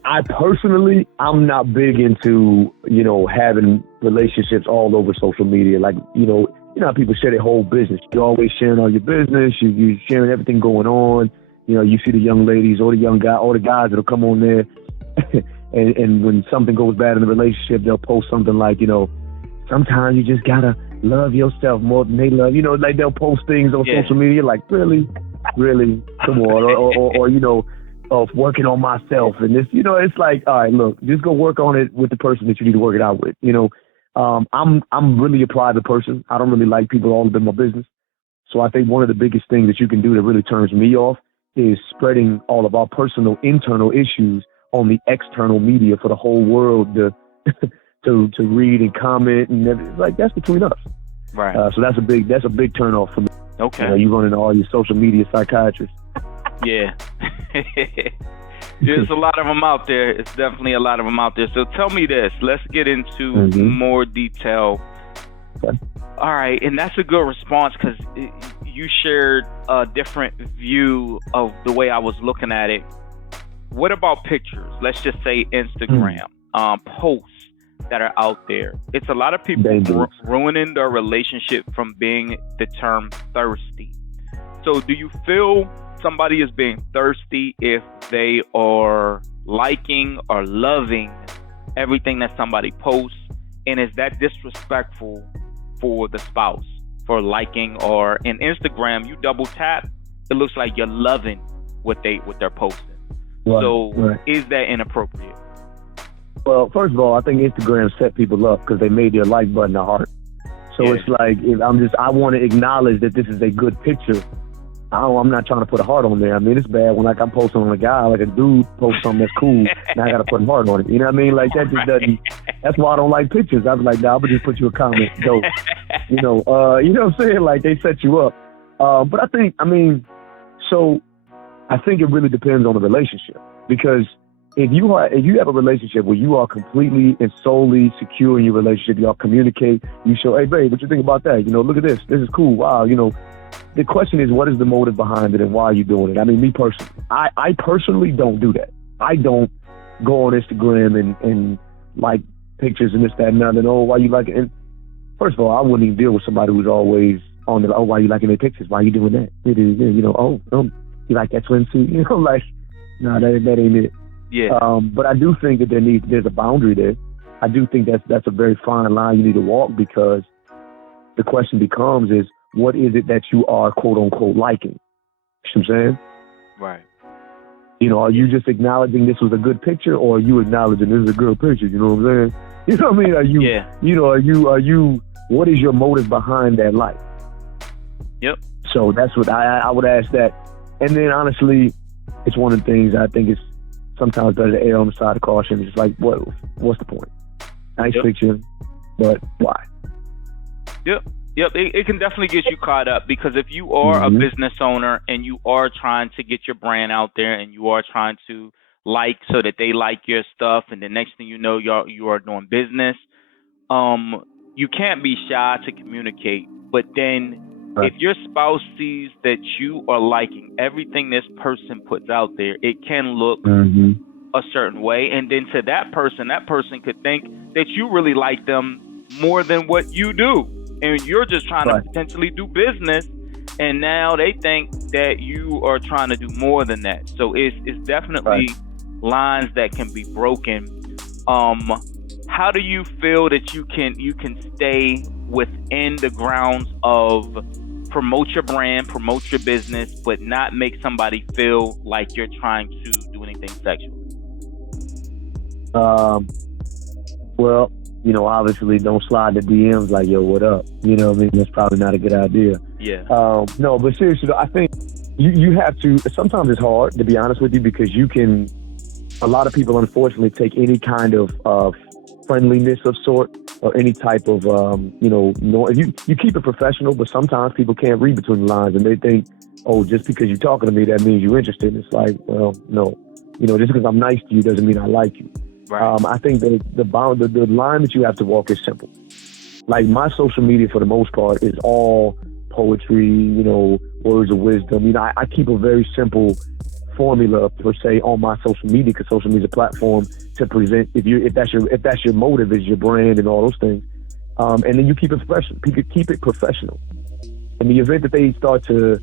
I personally, I'm not big into, having relationships all over social media. Like, how people share their whole business. You're always sharing all your business. You're sharing everything going on. You see the young ladies or the young guy or the guys that'll come on there. and when something goes bad in the relationship, they'll post something like, sometimes you just gotta love yourself more than they love. Like they'll post things on social media like, really, come on. Or of working on myself. And this, it's like, all right, look, just go work on it with the person that you need to work it out with. I'm really a private person. I don't really like people all up in my business. So I think one of the biggest things that you can do that really turns me off is spreading all of our personal internal issues on the external media for the whole world to read and comment and everything. Like, that's between us. Right. So that's a big turn off for me. Okay. You run into all your social media psychiatrists. Yeah. There's a lot of them out there. It's definitely a lot of them out there. So tell me this. Let's get into more detail. Okay. All right. And that's a good response because you shared a different view of the way I was looking at it. What about pictures? Let's just say Instagram posts that are out there. It's a lot of people ruining their relationship from being the term thirsty. So do you feel somebody is being thirsty if they are liking or loving everything that somebody posts? And is that disrespectful for the spouse for liking? Or in Instagram, you double tap, it looks like you're loving what they're posting. Right, so is that inappropriate? Well, first of all, I think Instagram set people up because they made their like button a heart. So it's like, I want to acknowledge that this is a good picture. I'm not trying to put a heart on there. I mean, it's bad when I'm posting on a guy, like a dude posts something that's cool, and I got to put a heart on it. You know what I mean? Like, that just doesn't, that's why I don't like pictures. I was like, nah, I'm going to just put you a comment. Dope. You know what I'm saying? Like, they set you up. But I think it really depends on the relationship. Because if you have a relationship where you are completely and solely secure in your relationship, y'all communicate, you show, hey, babe, what you think about that? Look at this. This is cool. Wow, The question is, what is the motive behind it and why are you doing it? I mean, me personally, I personally don't do that. I don't go on Instagram and like pictures and this, that, and that, and why you like it? And first of all, I wouldn't even deal with somebody who's always on the, why you liking their pictures? Why you doing that? You like that swimsuit? Like, no, that ain't it. Yeah. But I do think that there's a boundary there. I do think that's a very fine line you need to walk, because the question becomes is, what is it that you are, quote unquote, liking? You know what I'm saying? Right. Are you just acknowledging this was a good picture, or are you acknowledging this is a good picture? You know what I'm saying? You know what I mean? Are you, what is your motive behind that like? Yep. So that's what I would ask that. And then honestly, it's one of the things I think it's sometimes better to err on the side of caution. It's like, what's the point? Nice picture, but why? Yep. It can definitely get you caught up, because if you are a business owner and you are trying to get your brand out there and you are trying to like so that they like your stuff, and the next thing you know, you are doing business, you can't be shy to communicate. But then if your spouse sees that you are liking everything this person puts out there, it can look a certain way. And then to that person could think that you really like them more than what you do. And you're just trying to potentially do business. And now they think that you are trying to do more than that. So it's definitely lines that can be broken. How do you feel that you can stay within the grounds of promote your brand, promote your business, but not make somebody feel like you're trying to do anything sexual? Well, obviously don't slide the DMs like, yo, what up? You know what I mean? That's probably not a good idea. Yeah. No, but seriously, I think you have to. Sometimes it's hard, to be honest with you, because a lot of people unfortunately take any kind of friendliness of sort or any type of you keep it professional, but sometimes people can't read between the lines and they think, oh, just because you're talking to me, that means you're interested. And it's like, well, no, just because I'm nice to you doesn't mean I like you. Right. I think that the line that you have to walk is simple. Like, my social media for the most part is all poetry, words of wisdom. I keep a very simple formula per se on my social media, because social media is a platform to present, if that's your motive, is your brand and all those things, and then you keep it professional. Keep it professional. In the event that they start to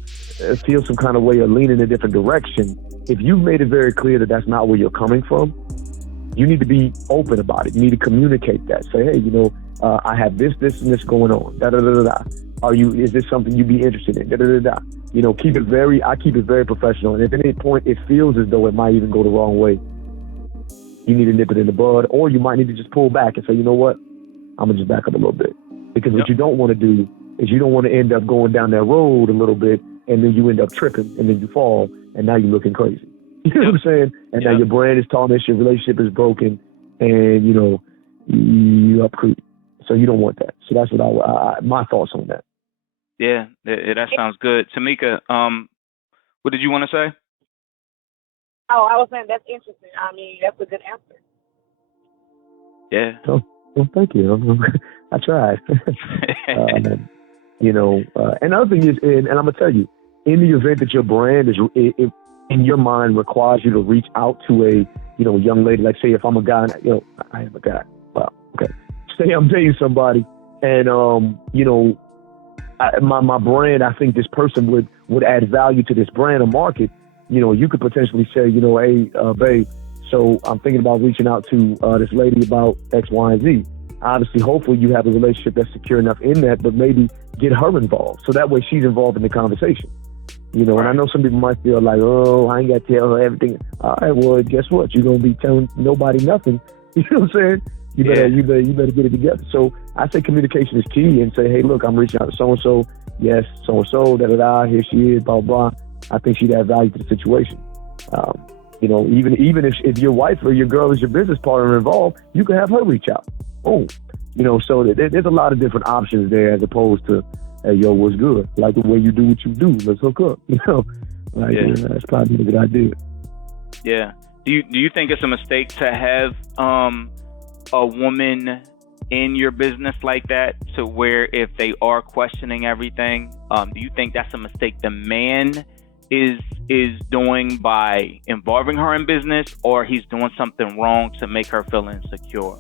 feel some kind of way or lean in a different direction, if you've made it very clear that that's not where you're coming from, you need to be open about it. You need to communicate that. Say, hey, I have this, and this going on. Da da da da da. Is this something you'd be interested in? Da da da da. I keep it very professional. And if at any point it feels as though it might even go the wrong way, you need to nip it in the bud, or you might need to just pull back and say, you know what, I'm gonna just back up a little bit. Because what you don't want to do is you don't want to end up going down that road a little bit, and then you end up tripping, and then you fall, and now you're looking crazy. You know what I'm saying? And now your brand is tarnished, your relationship is broken, and you up creep. So you don't want that. So that's what my thoughts on that. Yeah, that sounds good. Tamika, what did you want to say? Oh, I was saying that's interesting. I mean, that's a good answer. Yeah. Oh, well, thank you. I tried. And the other thing is, and I'm gonna tell you, in the event that your brand is, in your mind, requires you to reach out to a young lady, like, say if I'm a guy, I am a guy. Wow. Okay. Say I'm dating somebody, and my brand, I think this person would add value to this brand or market. You could potentially say, hey, babe, so I'm thinking about reaching out to this lady about X, Y, and Z. Obviously, hopefully you have a relationship that's secure enough in that, but maybe get her involved. So that way she's involved in the conversation. And I know some people might feel like, oh, I ain't got to tell her everything. All right, well, guess what? You're going to be telling nobody nothing. You know what I'm saying? You better get it together. So I say communication is key, and say, hey, look, I'm reaching out to so-and-so. Yes, so-and-so, da-da-da, here she is, blah, blah. I think she'd add value to the situation. Even if your wife or your girl is your business partner involved, you can have her reach out. Oh, so there's a lot of different options there, as opposed to, hey, yo, what's good? Like the way you do what you do. Let's hook up. That's probably a good idea. Yeah. Do you think it's a mistake to have a woman in your business like that, to where if they are questioning everything, do you think that's a mistake the man is doing by involving her in business, or he's doing something wrong to make her feel insecure?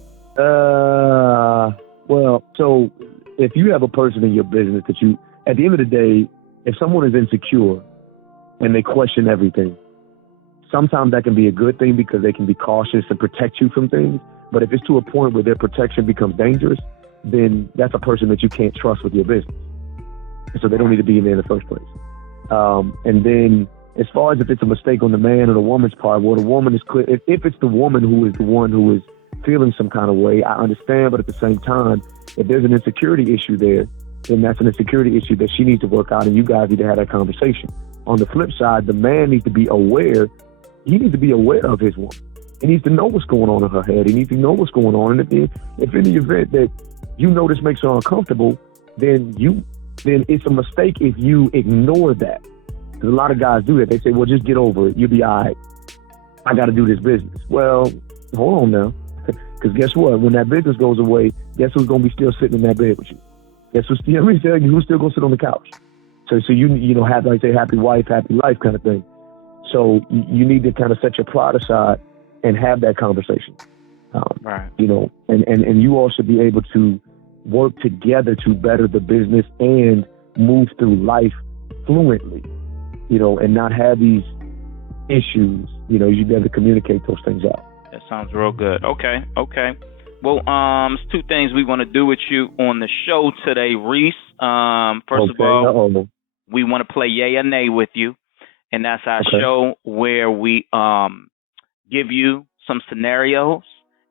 Well, so if you have a person in your business that at the end of the day, if someone is insecure and they question everything, sometimes that can be a good thing because they can be cautious and protect you from things. But if it's to a point where their protection becomes dangerous, then that's a person that you can't trust with your business. And so they don't need to be in there in the first place. And then as far as if it's a mistake on the man or the woman's part, well, the woman is clear. If it's the woman who is the one who is feeling some kind of way, I understand. But at the same time, if there's an insecurity issue there, then that's an insecurity issue that she needs to work out, and you guys need to have that conversation. On the flip side, the man needs to be aware. He needs to be aware of his woman. He needs to know what's going on in her head. He needs to know what's going on. And if in the event that this makes her uncomfortable, then it's a mistake if you ignore that. Because a lot of guys do that. They say, well, just get over it. You'll be all right. I got to do this business. Well, hold on now. Because guess what? When that business goes away, guess who's going to be still sitting in that bed with you? Guess who's still going to sit on the couch? So you have, like, say, happy wife, happy life kind of thing. So you need to kind of set your pride aside and have that conversation. Right. And you all should be able to work together to better the business and move through life fluently, and not have these issues. You be able to communicate those things out. That sounds real good. Okay. Well, there's two things we want to do with you on the show today, Reese. First of all, we want to play Yay or Nay with you. And that's our show where we give you some scenarios,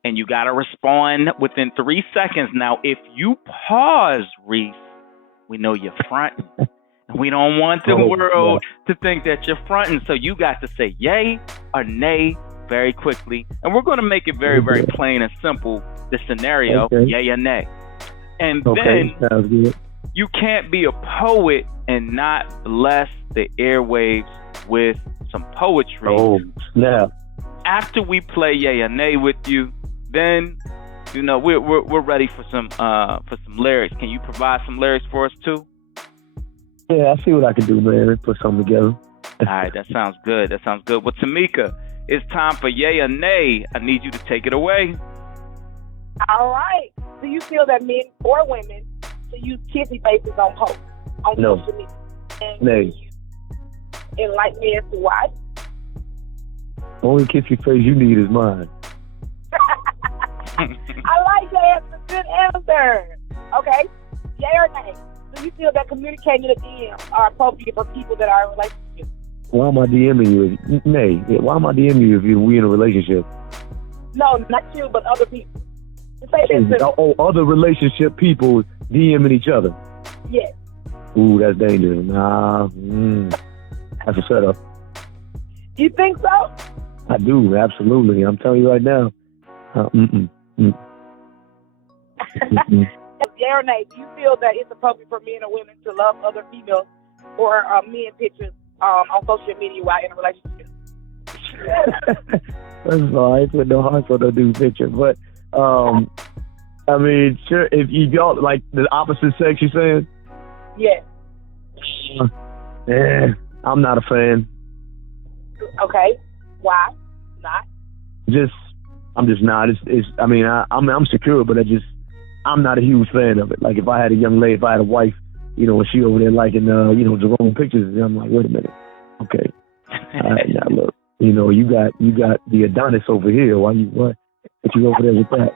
and you got to respond within 3 seconds. Now, if you pause, Reese, we know you're front. We don't want the world to think that you're fronting. So you got to say yay or nay very quickly. And we're going to make it very, very plain and simple, the scenario, yay or nay. And then you can't be a poet and not bless the airwaves with some poetry. Oh, yeah. After we play yay or nay with you, then we're ready for some lyrics. Can you provide some lyrics for us too? Yeah, I see what I can do, man. Put something together. All right, that sounds good. Well, Tamika, it's time for yay or nay. I need you to take it away. All right. Do you feel that men or women should use kissy faces on posts on social media? And nay. Enlighten me as to why? Only kissy face you need is mine. I like that. It's a good answer. Okay. Yay or nay? Do you feel that communicating in the DMs are appropriate for people that are in relationships? Why am I DMing you? Nay. Why am I DMing you if we in a relationship? No, not you, but other people. Other relationship people DMing each other? Yes. Ooh, that's dangerous. Nah. That's a setup. You think so? I do, absolutely. I'm telling you right now. Yay or nay, do you feel that it's appropriate for men or women to love other females or men pictures on social media while in a relationship? First of all, I ain't put no hearts on no dude picture. But, I mean, sure, if y'all, like, the opposite sex, you saying? Yes. I'm not a fan. Okay. Why not? I'm just not. I'm secure, but I'm not a huge fan of it. Like, if I had a young lady, if I had a wife, and she over there liking, Jerome pictures, and I'm like, wait a minute. Okay. All right, now look, you got the Adonis over here. Why you over there with that,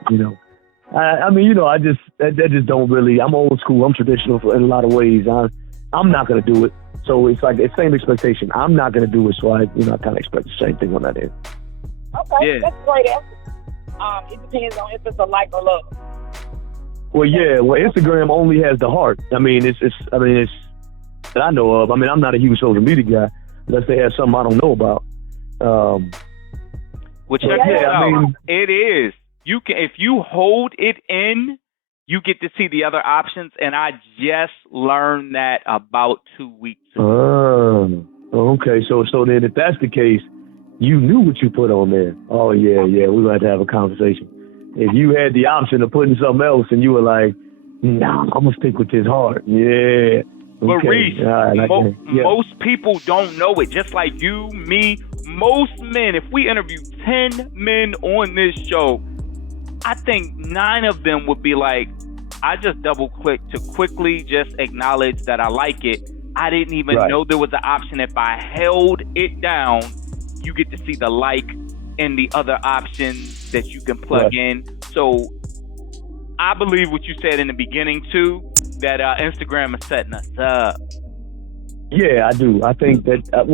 that just don't really, I'm old school. I'm traditional in a lot of ways. I'm not going to do it. So it's like the same expectation. I'm not going to do it. So I kind of expect the same thing on that end. Okay. Yeah. That's a great answer. It depends on if it's a like or love. Well, yeah. Well, Instagram only has the heart. I mean, it's that I know of. I mean, I'm not a huge social media guy unless they have something I don't know about. Which it is. You can, if you hold it in, you get to see the other options. And I just learned that about 2 weeks ago. Okay. So then, if that's the case, you knew what you put on there. Oh yeah. We're gonna have to have a conversation. If you had the option of putting something else and you were like, nah, I'm going to stick with this heart. Yeah. But Reese, most people don't know it. Just like you, me, most men, if we interview 10 men on this show, I think 9 of them would be like, I just double click to quickly just acknowledge that I like it. I didn't even know there was an option. If I held it down, you get to see the like and the other options that you can plug in. So I believe what you said in the beginning too, that Instagram is setting us up. Yeah, I do. I think that, I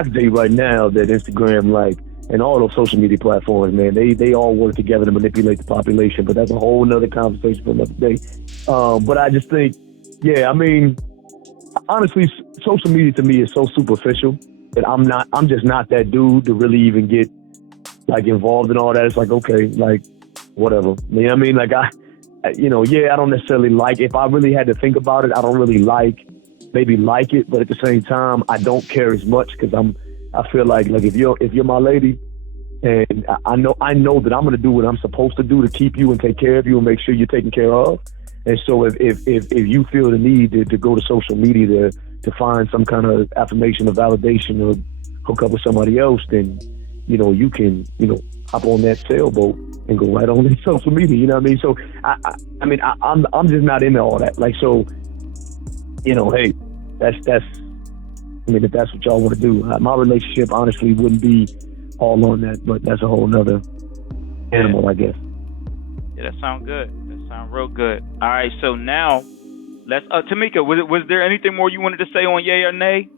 can tell you right now that Instagram, and all those social media platforms, man, they all work together to manipulate the population, but that's a whole nother conversation for another day. But I just think, honestly, social media to me is so superficial that I'm just not that dude to really even get involved in all that. It's like, okay, whatever. You know what I mean? I don't necessarily like, if I really had to think about it, I don't really like it, but at the same time, I don't care as much because I feel like if you're my lady, and I know that I'm gonna do what I'm supposed to do to keep you and take care of you and make sure you're taken care of. And so if you feel the need to go to social media to find some kind of affirmation or validation or hook up with somebody else, then you can hop on that sailboat and go right on to social media. You know what I mean? So I'm just not into all that. Hey, that's. I mean, if that's what y'all want to do, my relationship honestly wouldn't be all on that, but that's a whole nother animal, I guess. Yeah, that sounds good. That sounds real good. All right, so now let's. Tamika, was there anything more you wanted to say on yay or nay?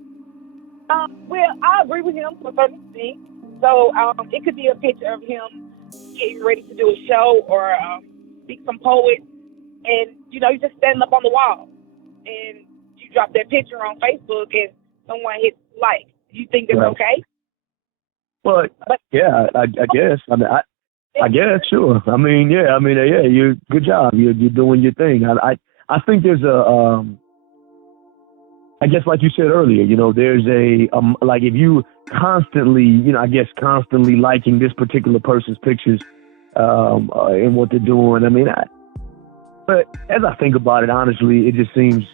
Well, I agree with him to a certain extent. So it could be a picture of him getting ready to do a show or speak some poet, and you just standing up on the wall, and you drop that picture on Facebook and someone hits like. You think that's okay? But yeah, I guess. I mean, I guess, sure. I mean, yeah. You good job. You're doing your thing. I think there's a I guess, like you said earlier, you know, there's a like if you constantly, you know, I guess constantly liking this particular person's pictures and what they're doing. I mean, but as I think about it, honestly, it just seems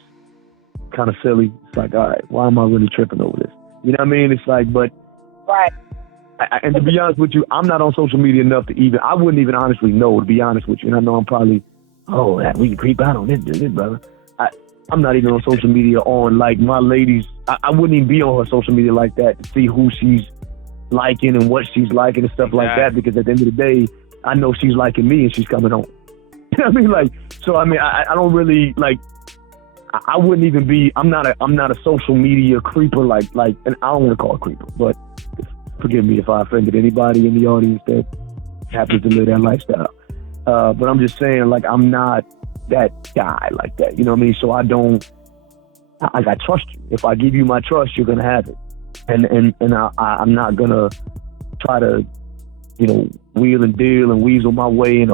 kind of silly. It's like, all right, why am I really tripping over this? You know what I mean? It's like, but right. And to be honest with you, I'm not on social media enough to even, I wouldn't even honestly know, to be honest with you. And I know I'm probably, we can creep out on this, brother. I'm not even on social media on, like, my ladies. I wouldn't even be on her social media like that to see who she's liking and what she's liking and stuff like that, because at the end of the day, I know she's liking me and she's coming home. You know what I mean? Like, so, I mean, I don't really, like, I wouldn't even be, I'm not a social media creeper, like, and I don't want to call it creeper, but forgive me if I offended anybody in the audience that happens to live that lifestyle. But I'm just saying, like, I'm not that guy like that. You know what I mean? So I trust you. If I give you my trust, you're gonna have it. And I'm not gonna try to, you know, wheel and deal and weasel my way and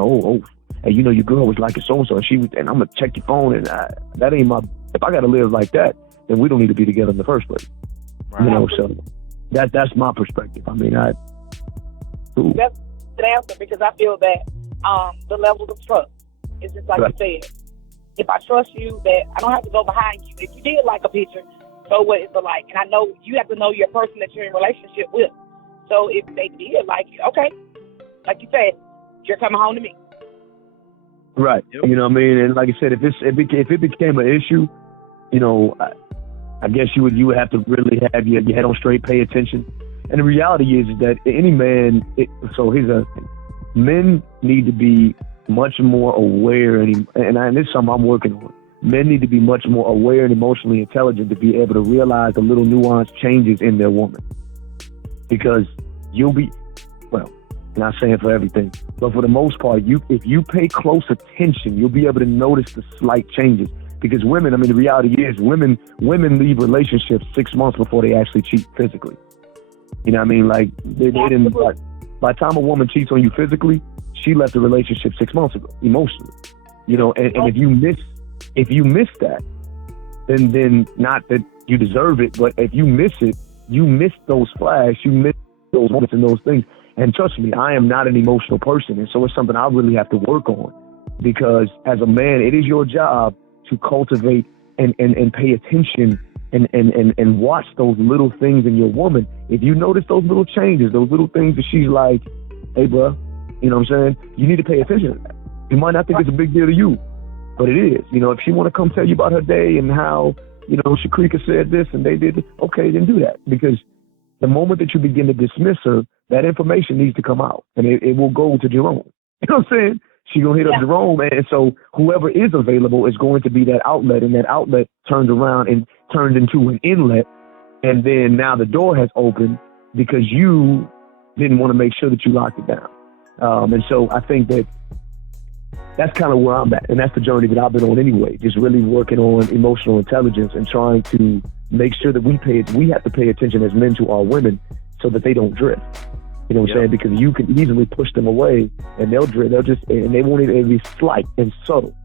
hey, you know, your girl was liking so and so, and I'm gonna check your phone, and that ain't my. If I gotta live like that, then we don't need to be together in the first place. Right. You know, so that's my perspective. I mean, that's the answer, because I feel that the levels of trust is just like you said. If I trust you, that I don't have to go behind you. If you did like a picture, so what is the like? And I know you have to know your person that you're in a relationship with. So if they did like you, okay, like you said, you're coming home to me. Right. Yep. You know what I mean? And like I said, if it became an issue, you know, I guess you would have to really have your head on straight, pay attention. And the reality is that any man, men need to be much more aware, and this is something I'm working on. Men need to be much more aware and emotionally intelligent to be able to realize the little nuanced changes in their woman. Because you'll be, well, not saying for everything, but for the most part, if you pay close attention, you'll be able to notice the slight changes. Because women, I mean, the reality is women leave relationships 6 months before they actually cheat physically. You know what I mean? Like, they didn't, by the time a woman cheats on you physically, she left the relationship 6 months ago, emotionally. You know, and if you miss that, then not that you deserve it, but if you miss it, you miss those flashes, you miss those moments and those things. And trust me, I am not an emotional person, and so it's something I really have to work on, because as a man, it is your job to cultivate and pay attention and watch those little things in your woman. If you notice those little changes, those little things that she's like, hey, bro, you know what I'm saying? You need to pay attention to that. You might not think it's a big deal to you, but it is. You know, if she want to come tell you about her day and how, you know, Shakrika said this and they did this, okay, then do that. Because the moment that you begin to dismiss her, that information needs to come out, and it will go to Jerome. You know what I'm saying? She's going to hit up Jerome, and so whoever is available is going to be that outlet, and that outlet turns around and turns into an inlet, and then now the door has opened because you didn't want to make sure that you locked it down. And so I think that's kind of where I'm at, and that's the journey that I've been on anyway, just really working on emotional intelligence and trying to make sure that we have to pay attention as men to our women so that they don't drift. You know what I'm saying? Because you can easily push them away, and they'll drift. And they won't even be slight and subtle.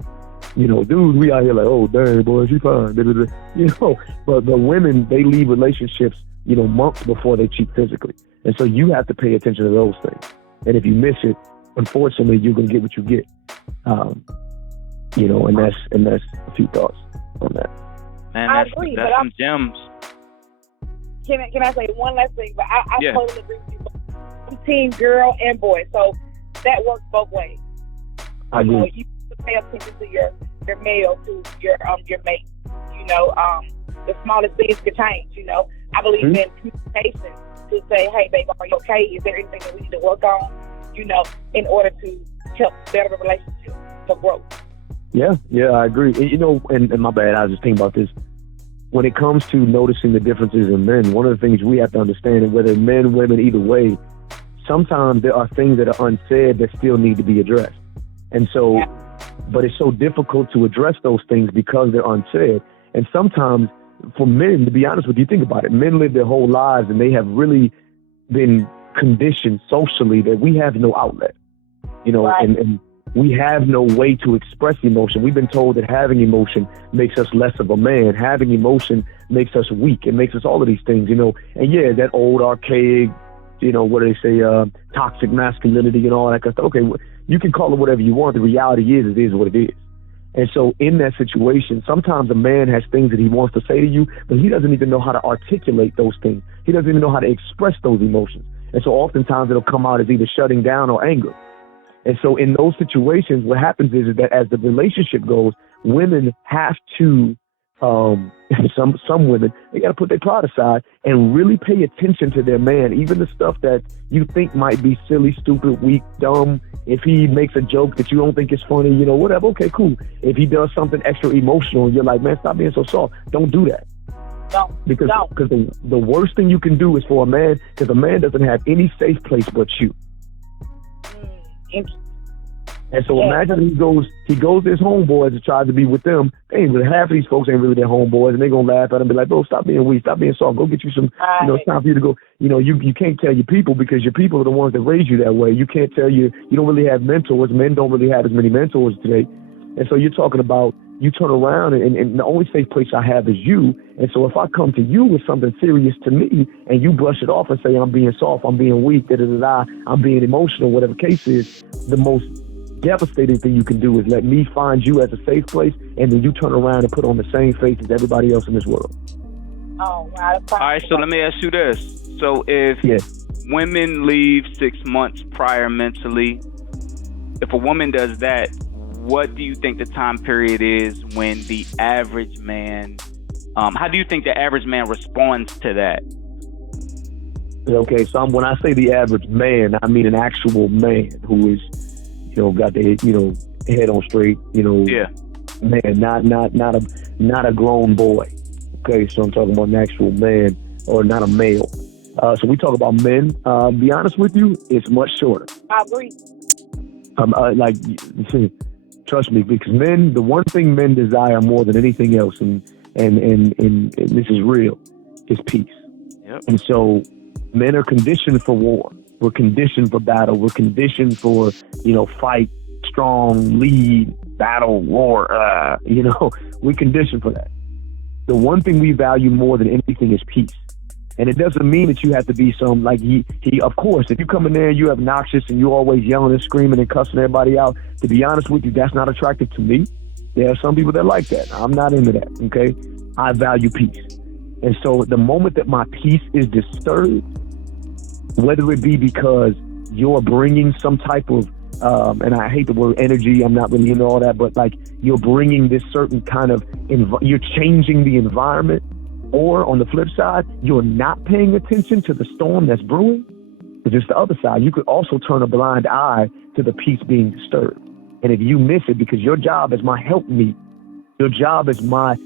You know, dude, we out here like, oh, dang, boy, she fine. You know, but the women, they leave relationships, you know, months before they cheat physically. And so you have to pay attention to those things. And if you miss it, unfortunately, you're going to get what you get. You know, and that's a few thoughts on that. Man, I agree, that's some gems. Can I say one last thing? But I totally agree with you. I'm team girl and boy, so that works both ways. I agree. You know, you pay attention to your male, to your mate. You know, the smallest things could change. You know, I believe in communication to say, hey, babe, are you okay? Is there anything that we need to work on? You know, in order to help better the relationship to grow. Yeah, I agree. And, you know, and my bad, I was just thinking about this. When it comes to noticing the differences in men, one of the things we have to understand, and whether men, women, either way, sometimes there are things that are unsaid that still need to be addressed. And so, but it's so difficult to address those things because they're unsaid. And sometimes for men, to be honest with you, think about it. Men live their whole lives and they have really been conditioned socially that we have no outlet, Right. and we have no way to express emotion. We've been told that having emotion makes us less of a man. Having emotion makes us weak. It makes us all of these things, And yeah, that old archaic, what do they say, toxic masculinity and all that kind of stuff. Okay, you can call it whatever you want. The reality is, it is what it is. And so in that situation, sometimes a man has things that he wants to say to you, but he doesn't even know how to articulate those things. He doesn't even know how to express those emotions. And so oftentimes it'll come out as either shutting down or anger. And so in those situations, what happens is that as the relationship goes, women have to, some women, they got to put their pride aside and really pay attention to their man, even the stuff that you think might be silly, stupid, weak, dumb. If he makes a joke that you don't think is funny, whatever, okay, cool. If he does something extra emotional and you're like, man, stop being so soft, don't do that. Because the worst thing you can do is for a man, because a man doesn't have any safe place but you. And so imagine he goes to his homeboys and tries to be with them. Half of these folks ain't really their homeboys, and they're going to laugh at him and be like, bro, stop being weak, stop being soft, go get you some, it's time for you to go. You can't tell your people because your people are the ones that raise you that way. You can't tell you don't really have mentors. Men don't really have as many mentors today. And so you're talking about, you turn around and the only safe place I have is you. And so if I come to you with something serious to me and you brush it off and say, I'm being soft, I'm being weak, I'm being emotional, whatever case is, the most devastating thing you can do is let me find you as a safe place, and then you turn around and put on the same face as everybody else in this world. Oh, wow. All right, so let me ask you this. So if women leave 6 months prior mentally, if a woman does that, what do you think the time period is when the average man, how do you think the average man responds to that? Okay, so when I say the average man, I mean an actual man who is, got their, head on straight, man, not a grown boy. Okay, so I'm talking about an actual man or not a male. So we talk about men. Be honest with you, it's much shorter. I agree. Trust me, because men, the one thing men desire more than anything else, and this is real, is peace. Yep. And so men are conditioned for war. We're conditioned for battle. We're conditioned for, fight, strong, lead, battle, war. We're conditioned for that. The one thing we value more than anything is peace. And it doesn't mean that you have to be some, like he of course, if you come in there and you're obnoxious and you're always yelling and screaming and cussing everybody out, to be honest with you, that's not attractive to me. There are some people that like that. I'm not into that, okay? I value peace. And so the moment that my peace is disturbed, whether it be because you're bringing some type of, and I hate the word energy, I'm not really into all that, but like you're bringing this certain kind of, you're changing the environment, or on the flip side, you're not paying attention to the storm that's brewing, because it's the other side. You could also turn a blind eye to the peace being disturbed. And if you miss it, because your job as my helpmeet, your job as my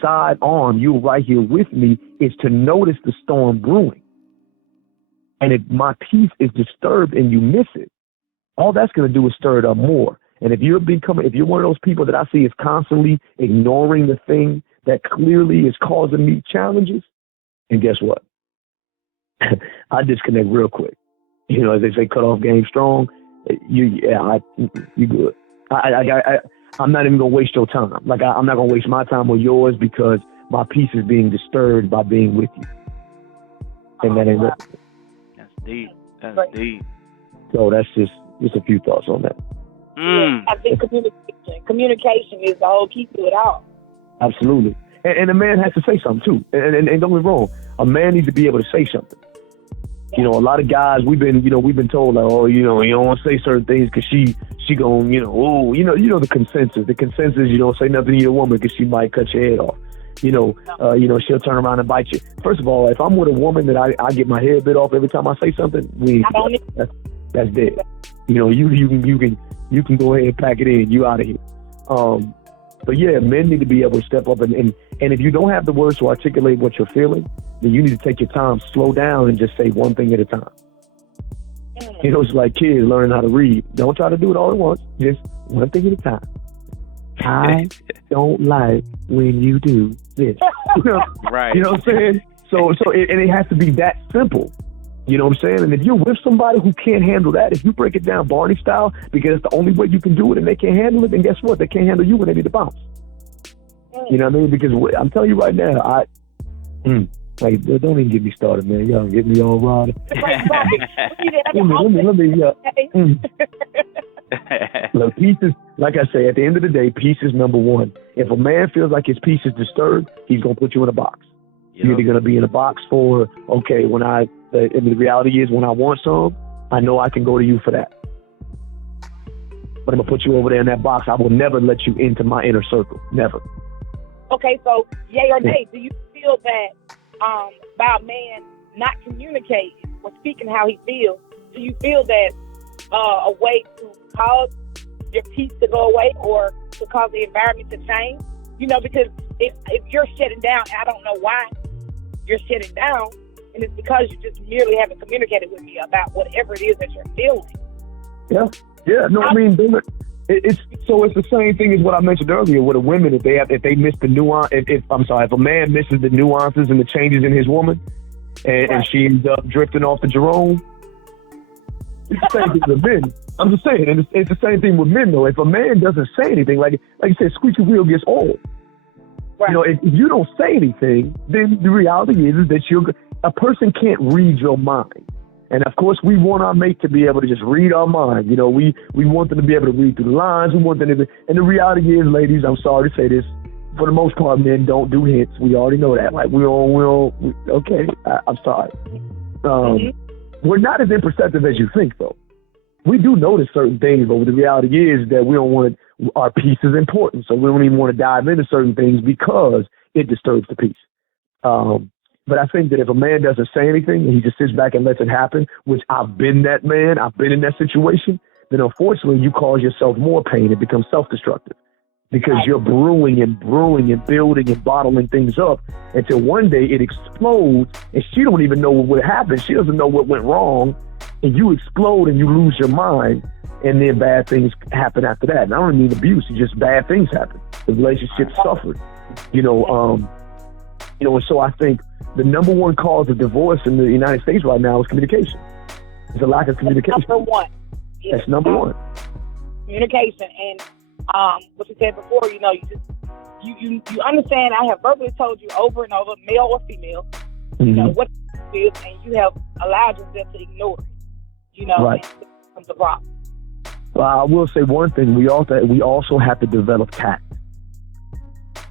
side arm, you right here with me, is to notice the storm brewing. And if my peace is disturbed and you miss it, all that's going to do is stir it up more. And if you're one of those people that I see is constantly ignoring the thing that clearly is causing me challenges, and guess what? I disconnect real quick. As they say, cut off game strong. You good. I'm not even gonna waste your time. I'm not gonna waste my time or yours because my peace is being disturbed by being with you. And that ain't right. That's deep. That's deep. So that's just a few thoughts on that. I think communication is the whole key to it all. Absolutely. And a man has to say something too. And don't get me wrong, a man needs to be able to say something. A lot of guys, we've been told like, oh, you don't want to say certain things because she gon', the consensus. The consensus, you don't say nothing to your woman because she might cut your head off. She'll turn around and bite you. First of all, if I'm with a woman that I get my head bit off every time I say something, that's dead. You can go ahead and pack it in. You out of here. But yeah, men need to be able to step up and if you don't have the words to articulate what you're feeling, then you need to take your time, slow down, and just say one thing at a time. It's like kids learning how to read. Don't try to do it all at once. Just one thing at a time. I don't like when you do this. Right. You know what I'm saying? And it has to be that simple. You know what I'm saying? And if you're with somebody who can't handle that, if you break it down Barney style, because it's the only way you can do it and they can't handle it, then guess what? They can't handle you when they need to bounce. You know what I mean? Because I'm telling you right now, like, don't even get me started, man. Y'all get me all riled. Look, peace is, like I say, at the end of the day, peace is number one. If a man feels like his peace is disturbed, he's going to put you in a box. Yep. You're either going to be in a box for, okay, and the reality is when I want some, I know I can go to you for that. But I'm going to put you over there in that box. I will never let you into my inner circle. Never. Okay, so yay or nay, do you feel that by a man not communicating or speaking how he feels, do you feel that a way to cause your peace to go away or to cause the environment to change? You know, because if you're shutting down, I don't know why you're shutting down, and it's because you just merely haven't communicated with me about whatever it is that you're feeling. Yeah. No, I mean, it's the same thing as what I mentioned earlier with a woman. If they miss the nuance, if a man misses the nuances and the changes in his woman, and she ends up drifting off to Jerome, it's the same thing with men. I'm just saying, and it's the same thing with men though. If a man doesn't say anything, like you said, squeaky wheel gets old. Right. You know, if you don't say anything, then the reality is that a person can't read your mind. And of course, we want our mate to be able to just read our mind. You know, we want them to be able to read through the lines. We want them to. And the reality is, ladies, I'm sorry to say this, for the most part, men don't do hints. We already know that. Like okay, I'm sorry. We're not as imperceptive as you think, though. We do notice certain things, but the reality is that we don't want our peace is important, so we don't even want to dive into certain things because it disturbs the peace. But I think that if a man doesn't say anything and he just sits back and lets it happen, which I've been that man, I've been in that situation, then unfortunately you cause yourself more pain. It becomes self-destructive because you're brewing and building and bottling things up until one day it explodes and she don't even know what happened. She doesn't know what went wrong, and you explode and you lose your mind, and then bad things happen after that. And I don't mean abuse, it's just bad things happen. The relationship suffered, and so I think the number one cause of divorce in the United States right now is communication. It's a lack of communication. That's number one. Yes. That's number one. Communication. And what you said before, you understand, I have verbally told you over and over, male or female, what it is, and you have allowed yourself to ignore it, right. And it becomes a problem. Well, I will say one thing, we also have to develop tact.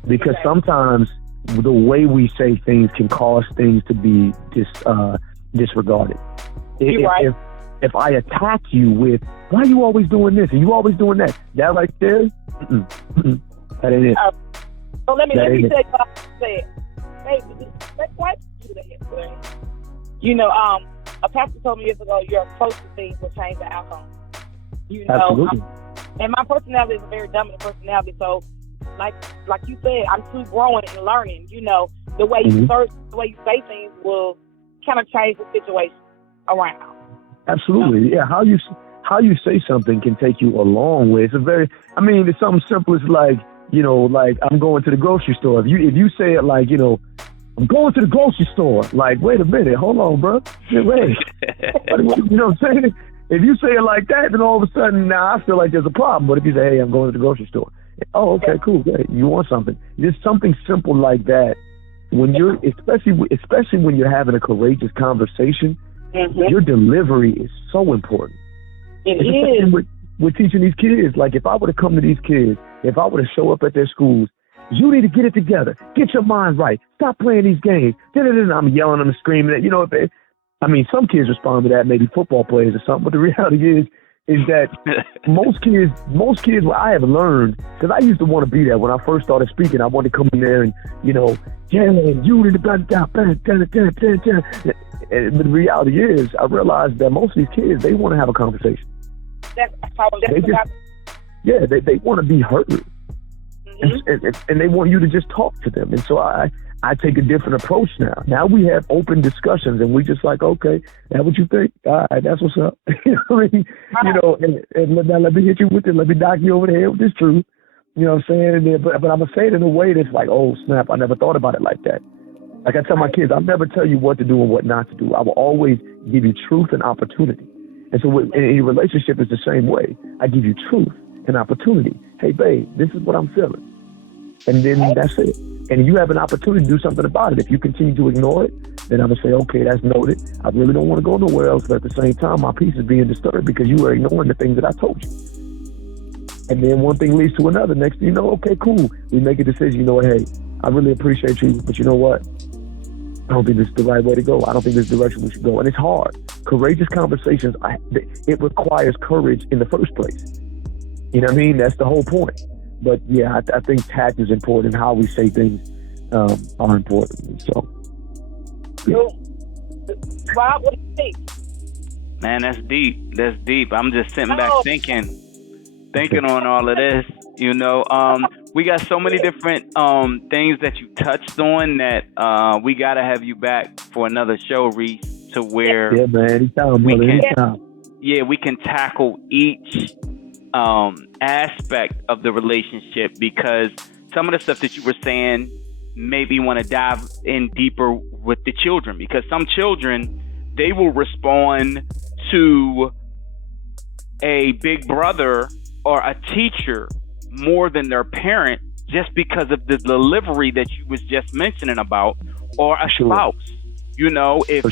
Because sometimes the way we say things can cause things to be disregarded. If I attack you with, why are you always doing this and you always doing that? That right there, that ain't it. So let me tell you what I said. Baby, why do you do that? A pastor told me years ago, your approach to things will change the outcome. Absolutely. And my personality is a very dominant personality, so like you said, I'm too growing and learning. The way you search, the way you say things will kind of change the situation around. Absolutely, yeah. How you say something can take you a long way. It's something simple as like I'm going to the grocery store. If you say it like, I'm going to the grocery store. Like, wait a minute, hold on, bro. Wait. You know what I'm saying? If you say it like that, then all of a sudden now I feel like there's a problem. But if you say, hey, I'm going to the grocery store. Oh, okay, cool. Great. You want something? Just something simple like that. When you're, especially when you're having a courageous conversation, your delivery is so important. It is. We're teaching these kids. Like, if I were to come to these kids, if I were to show up at their schools, you need to get it together. Get your mind right. Stop playing these games. I'm yelling and screaming. Some kids respond to that, maybe football players or something. But the reality is that most kids, what I have learned, because I used to want to be that when I first started speaking. I wanted to come in there and, you need to but the reality is, I realized that most of these kids, they want to have a conversation. They want to be heard. And they want you to just talk to them. And so I take a different approach now. Now we have open discussions, and we just like, okay, that's what you think? All right, that's what's up. And let me hit you with it. Let me knock you over the head with this truth. You know what I'm saying? And then, but I'm going to say it in a way that's like, oh, snap, I never thought about it like that. Like I tell my kids, I'll never tell you what to do and what not to do. I will always give you truth and opportunity. And so in your relationship, it's the same way. I give you truth and opportunity. Hey, babe, this is what I'm feeling. And then that's it. And you have an opportunity to do something about it. If you continue to ignore it, then I'm going to say, okay, that's noted. I really don't want to go nowhere else. But at the same time, my peace is being disturbed because you are ignoring the things that I told you. And then one thing leads to another. Next thing you know, okay, cool. We make a decision. You know what? Hey, I really appreciate you. But you know what? I don't think this is the right way to go. I don't think this is the direction we should go. And it's hard. Courageous conversations, it requires courage in the first place. You know what I mean? That's the whole point. But yeah, I think tact is important. How we say things are important. So, yeah. Rob, what do you think? Man, that's deep. That's deep. I'm just sitting back thinking on all of this. You know, we got so many different things that you touched on that we got to have you back for another show, Reese, to where yeah, man, anytime, brother, anytime. Yeah, we can tackle each aspect of the relationship, because some of the stuff that you were saying maybe want to dive in deeper with the children, because some children, they will respond to a big brother or a teacher more than their parent just because of the delivery that you was just mentioning about, or a spouse. You know, if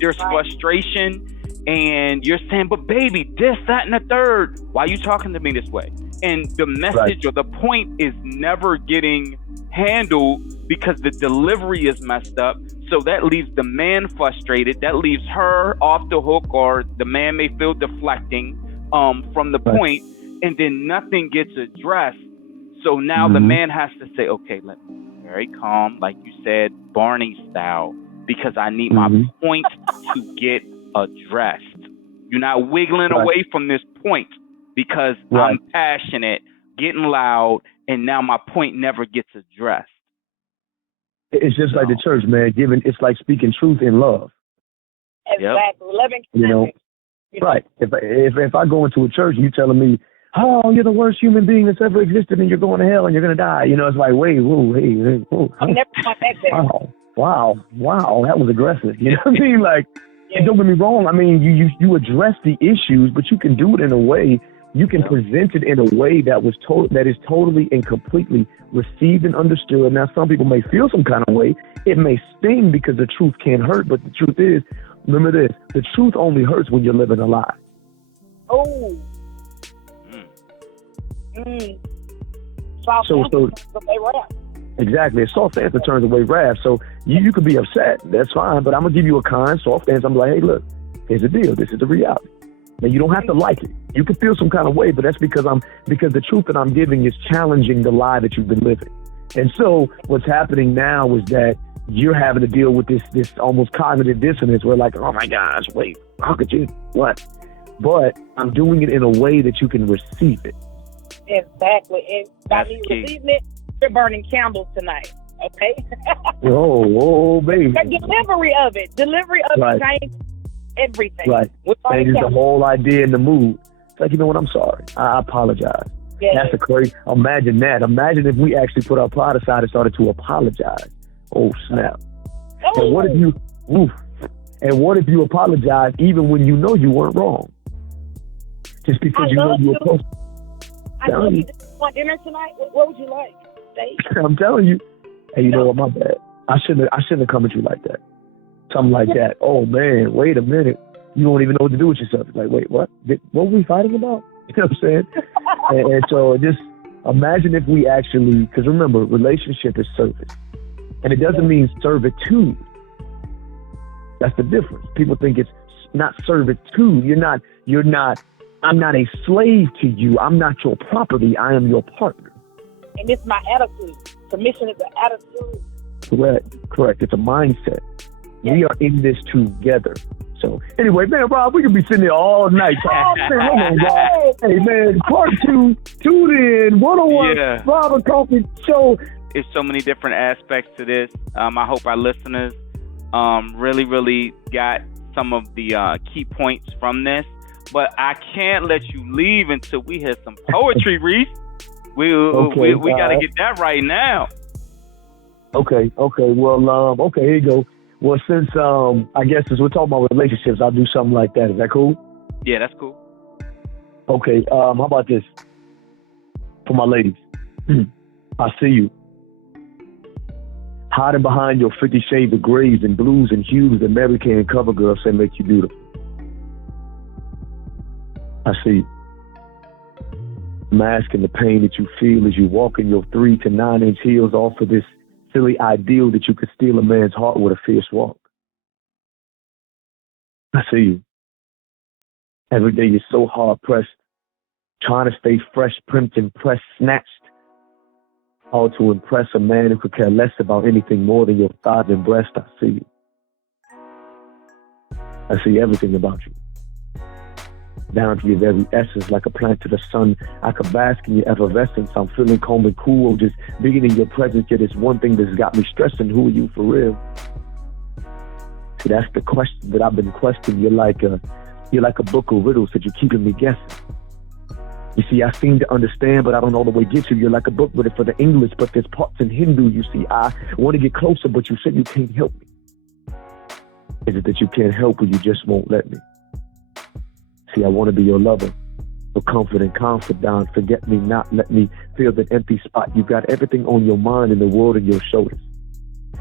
there's frustration and you're saying, but baby, this, that, and the third, why are you talking to me this way? And the message or the point is never getting handled because the delivery is messed up. So that leaves the man frustrated. That leaves her off the hook, or the man may feel deflecting from the point, and then nothing gets addressed. So now the man has to say, okay, let me be very calm, like you said, Barney style, because I need my point to get addressed. You're not wiggling away from this point because I'm passionate, getting loud, and now my point never gets addressed. It's just like the church, man. It's like speaking truth in love. Exactly. Loving, you know, right. If I go into a church and you telling me, oh, you're the worst human being that's ever existed and you're going to hell and you're going to die, you know, it's like, wait, whoa, hey, whoa. I'm never going back there. Wow, that was aggressive. You know what I mean? Like, don't get me wrong. I mean, you address the issues, but you can do it in a way, you can present it in a way that is totally and completely received and understood. Now, some people may feel some kind of way. It may sting because the truth can't hurt, but the truth is, remember this, the truth only hurts when you're living a lie. Oh. So exactly, a soft answer turns away wrath. So you could be upset, that's fine, but I'm gonna give you a kind, soft answer. I'm like, hey, look, here's the deal. This is the reality. Now you don't have to like it. You can feel some kind of way, but that's because the truth that I'm giving is challenging the lie that you've been living. And so what's happening now is that you're having to deal with this almost cognitive dissonance where, like, oh my gosh, wait, how could you? What? But I'm doing it in a way that you can receive it. Exactly. And by me receiving it, you're burning candles tonight. Okay? oh, baby. The delivery of it changes everything. Right. Changes the whole idea and the mood. It's like, you know what, I'm sorry. I apologize. Yeah. That's a crazy. Imagine that. Imagine if we actually put our pride aside and started to apologize. Oh, snap. Oh. And what if you apologize even when you know you weren't wrong? Just because you know you were supposed to. I know you want dinner tonight. What would you like? Steak? I'm telling you. Hey, you know what? My bad. I shouldn't have come at you like that. Something like that. Oh man, wait a minute. You don't even know what to do with yourself. It's like, wait, what? What were we fighting about? You know what I'm saying? and so just imagine if we actually, because remember, relationship is service, and it doesn't mean servitude. That's the difference. People think it's not servitude. You're not. I'm not a slave to you. I'm not your property. I am your partner. And it's my attitude. Submission is an attitude. Correct. It's a mindset. Yes. We are in this together. So anyway, man, Rob, we could be sitting there all night. Hey, man, part 2, tune in, 101, Rob and Coffee Show. There's so many different aspects to this. I hope our listeners really, really got some of the key points from this. But I can't let you leave until we hear some poetry, Reese. We got to get that right now. Okay. Well, okay, here you go. Well, since I guess since we're talking about relationships, I'll do something like that. Is that cool? Yeah, that's cool. Okay. How about this? For my ladies, I see you hiding behind your 50 shades of grays and blues and hues that Mary Kay and CoverGirl say make you beautiful. I see you masking the pain that you feel as you walk in your 3 to 9 inch heels off of this silly ideal that you could steal a man's heart with a fierce walk. I see you. Every day you're so hard pressed, trying to stay fresh, primped, and pressed, snatched, all to impress a man who could care less about anything more than your thighs and breast. I see you. I see everything about you, down to your very essence, like a plant to the sun. I could bask in your effervescence. I'm feeling calm and cool, just being in your presence. Yet it's one thing that's got me stressing. Who are you for real? See, that's the question that I've been questioning. You're like a book of riddles that you're keeping me guessing. You see, I seem to understand, but I don't all the way get you. You're like a book written for the English, but there's parts in Hindu. You see, I want to get closer, but you said you can't help me. Is it that you can't help or you just won't let me? See, I want to be your lover, your comfort and confidant. Forget me not, let me fill that empty spot. You've got everything on your mind and the world on your shoulders.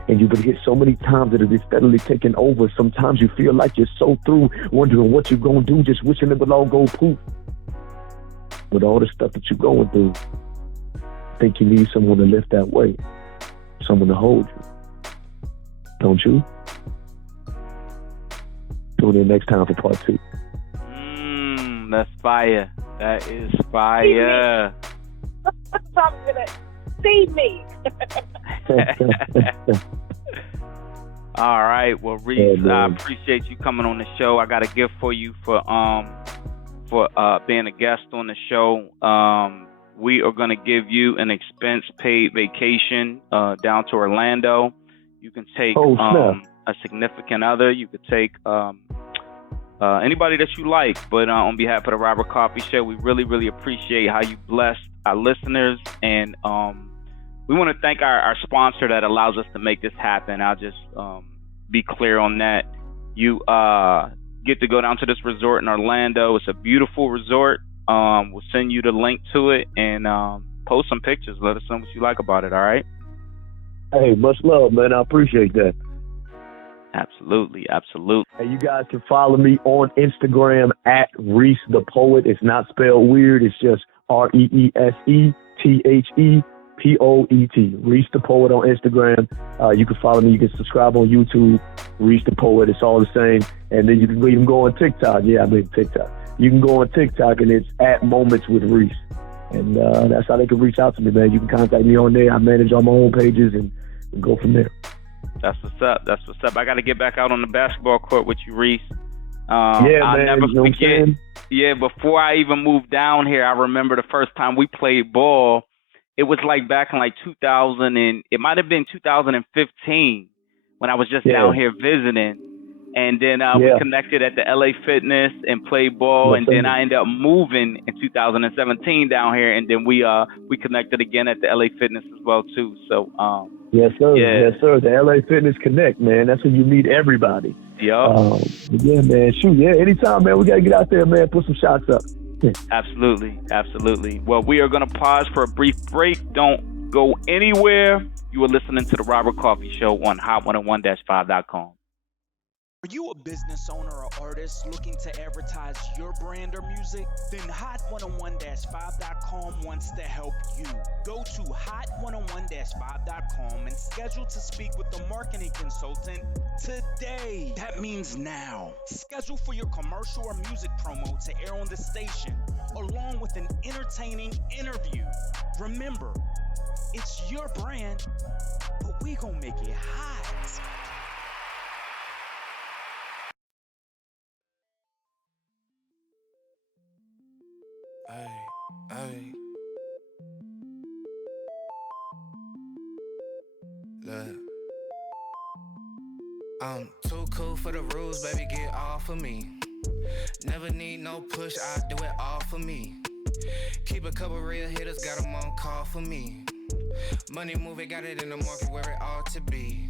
And you've been hit so many times that it is steadily taking over. Sometimes you feel like you're so through, wondering what you're going to do, just wishing it would all go poof. With all the stuff that you're going through, I think you need someone to lift that weight, someone to hold you. Don't you? Tune in next time for part 2. That's fire. That is fire. See me. All right. Well, Reese, I appreciate you coming on the show. I got a gift for you for being a guest on the show. We are going to give you an expense-paid vacation down to Orlando. You can take a significant other. You could take anybody that you like. But on behalf of the Robert Coffee Show, we really, really appreciate how you blessed our listeners. And we want to thank our sponsor that allows us to make this happen. I'll just be clear on that. You get to go down to this resort in Orlando. It's a beautiful resort. We'll send you the link to it and post some pictures. Let us know what you like about it. All right. Hey, much love, man. I appreciate that. Absolutely. And you guys can follow me on Instagram at Reese the Poet. It's not spelled weird. It's just ReeseThePoet. Reese the Poet on Instagram. You can follow me. You can subscribe on YouTube. Reese the Poet. It's all the same. And then you can even go on TikTok. Yeah, I'm in TikTok. You can go on TikTok and it's at Moments with Reese. And that's how they can reach out to me, man. You can contact me on there. I manage all my own pages and go from there. That's what's up. I got to get back out on the basketball court with you, Reese. I'll never forget. Yeah, before I even moved down here, I remember the first time we played ball. It was like back in like 2000, and it might have been 2015 when I was just down here visiting. And then we connected at the LA Fitness and played ball. And then I ended up moving in 2017 down here. And then we connected again at the LA Fitness as well, too. So, yes, sir. Yeah. Yes, sir. The LA Fitness Connect, man. That's when you meet everybody. Yeah. Yeah, man. Shoot. Yeah. Anytime, man. We got to get out there, man. Put some shots up. Absolutely. Well, we are going to pause for a brief break. Don't go anywhere. You are listening to the Robert Coffee Show on hot101-5.com. Are you a business owner or artist looking to advertise your brand or music? Then hot101-5.com wants to help you. Go to hot101-5.com and schedule to speak with the marketing consultant today. That means now. Schedule for your commercial or music promo to air on the station, along with an entertaining interview. Remember, it's your brand, but we gonna make it hot. Ay. Look. I'm too cool for the rules, baby, get off of me. Never need no push, I do it all for me. Keep a couple real hitters, got them on call for me. Money moving, got it in the market where it ought to be.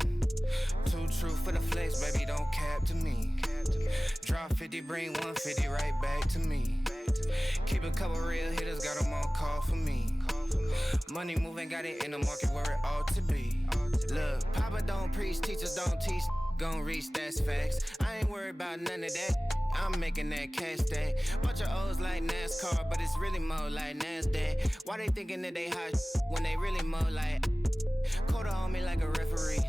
Too true for the flex, baby, don't cap to me. Drop 50, bring 150 right back to me. Keep a couple real hitters, got them on call for me. Money moving, got it in the market where it ought to be. Look, Papa don't preach, teachers don't teach. Gon' reach, that's facts. I ain't worried about none of that. I'm making that cash stack. Bunch of O's like NASCAR, but it's really more like NASDAQ. Why they thinking that they hot when they really more like quarter on me like a referee?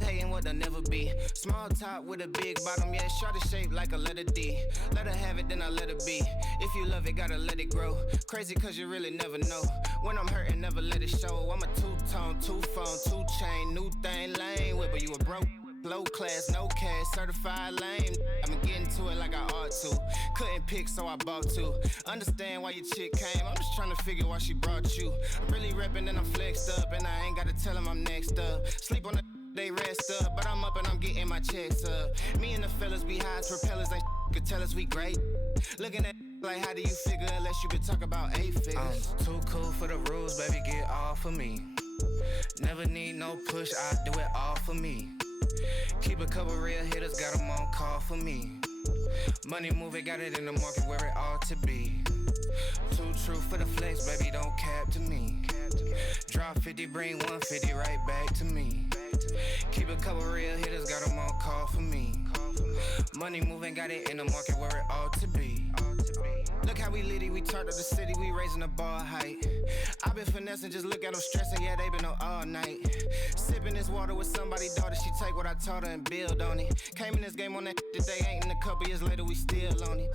Hating what they'll never be. Small top with a big bottom, yeah, shorty shaped like a letter D. Let her have it, then I let her be. If you love it, gotta let it grow. Crazy cause you really never know. When I'm hurting, never let it show. I'm a two-tone, two-phone, two-chain, new thing, lane whipper, you a broke. Low class, no cash, certified lame. I'm getting to it like I ought to. Couldn't pick, so I bought two. Understand why your chick came, I'm just trying to figure why she brought you. I'm really reppin' and I'm flexed up, and I ain't gotta tell him I'm next up. Sleep on the they rest up, but I'm up and I'm getting my checks up. Me and the fellas be high as propellers, ain't could tell us we great. Looking at like how do you figure unless you could talk about 8 figures. I'm too cool for the rules, baby, get off of me. Never need no push, I do it all for me. Keep a couple real hitters, got them on call for me. Money moving, got it in the market where it ought to be. Too true for the flex, baby, don't cap to me. Drop 50, bring 150 right back to me. Keep a couple real hitters, got them on call for me. Money moving, got it in the market where it ought to be. Look how we litty, we turned up the city, we raising the bar height. I been finessing, just look at them stressing, yeah, they been up all night. Sipping this water with somebody's daughter, she take what I taught her and build on it. Came in this game on that today, ain't in a couple years later, we still on it.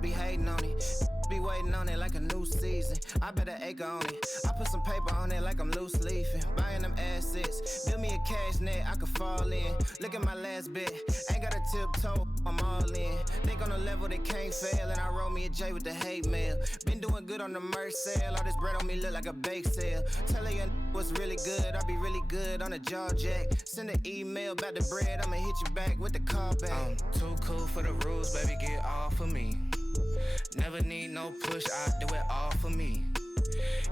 Be hating on it, be waiting on it like a new season. I bet an acre on it, I put some paper on it like I'm loose leafing. Buying them assets, build me a cash net, I could fall in. Look at my last bet, ain't got a tiptoe, I'm all in. Think on a level that can't fail, and I roll me a J with the hate mail. Been doing good on the merch sale, all this bread on me look like a bake sale. Tell her what's really good, I'll be really good on a jaw jack. Send an email about the bread, I'ma hit you back with the call back. I'm too cool for the rules, baby, get off of me. Never need no push, I do it all for me.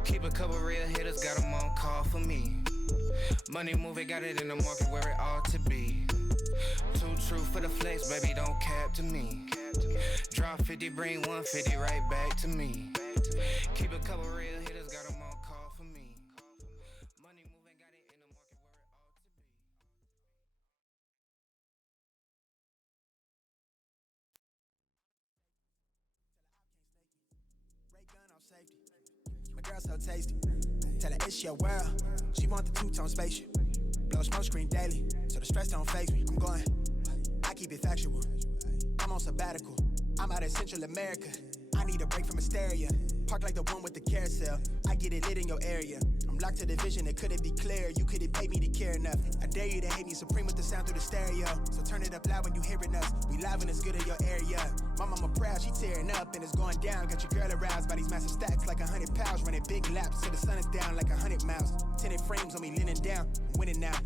Keep a couple real hitters, got them on call for me. Money moving, got it in the market where it ought to be. Too true for the flex, baby, don't cap to me. Drop 50, bring 150 right back to me. Keep a couple real hitters, got them on call for me. Money moving, got it in the market where it ought to be. Ray gun off safety. My girl so tasty. Tell her it's your world. She want the two-tone spaceship. Blow smoke screen daily, so the stress don't faze me. I'm going, I keep it factual. I'm on sabbatical. I'm out in Central America. I need a break from hysteria. Park like the one with the carousel. I get it lit in your area. I'm locked to the vision, it couldn't be clear. You couldn't pay me to care enough. I dare you to hate me supreme with the sound through the stereo. So turn it up loud when you hearing us. We live and it's good in your area. My mama proud, she tearing up and it's going down. Got your girl aroused by these massive stacks like 100 pounds. Running big laps till the sun is down like 100 miles. Tinted frames on me leaning down. I'm winning now.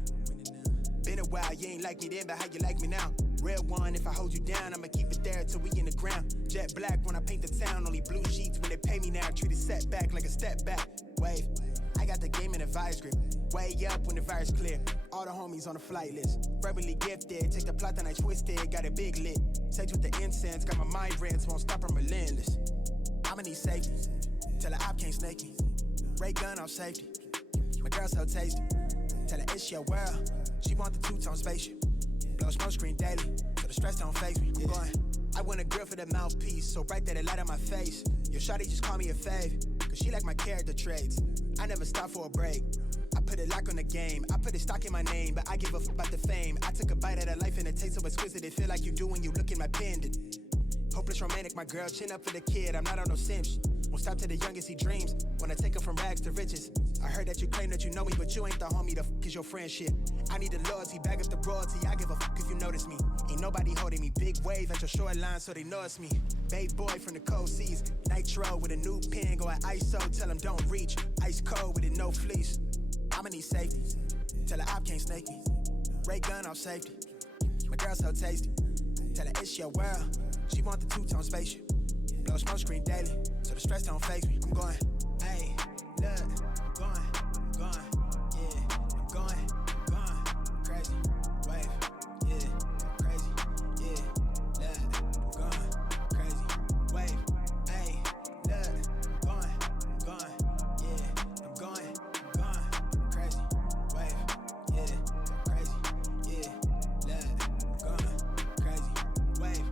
Been a while, you ain't like me then, but how you like me now? Real one, if I hold you down, I'ma keep it there till we in the ground. Jet black when I paint the town, only blue sheets when they pay me now. Treat it setback like a step back. Wave, I got the game in a vice grip. Way up when the virus clear. All the homies on the flight list. Verbally gifted, take the plot and I twist it. Got a big lit. Sex with the incense, got my mind rents, won't stop, I'm relentless. I'ma need safety, tell her op can't snake me. Ray gun off safety, my girl so tasty. Tell her it's your world, she want the two-tone spaceship. Blow smoke screen daily, so the stress don't faze me. I'm going, I want a girl for the mouthpiece, so bright that it light on my face. Your shawty just call me a fave, cause she like my character traits. I never stop for a break, I put a lock on the game. I put a stock in my name, but I give a f about the fame. I took a bite of that life and it tastes so exquisite. It feel like you do when you look in my pendant. Hopeless romantic, my girl, chin up for the kid. I'm not on no simps. Won't stop to the youngest he dreams. Wanna take him from rags to riches. I heard that you claim that you know me, but you ain't the homie. The f is your friendship. I need the loyalty, bag up the royalty. I give a f if you notice me. Ain't nobody holding me. Big wave at your shoreline, so they know it's me. Babe boy from the cold seas. Nitro with a new pen, go at ISO. Tell him don't reach. Ice cold with it, no fleece. I'ma need safety. Tell her op can't snake me. Ray gun off safety. My girl so tasty. Tell her it's your world. She want the two-tone spaceship. Blow smoke screen daily, so the stress don't phase me. I'm going, hey, look, I'm going, yeah, I'm going, crazy, wave, yeah, crazy, yeah, look, I'm going, crazy, wave, hey, look, I'm going, yeah, I'm going, crazy, wave, yeah, crazy, yeah, look, I'm going, crazy, wave.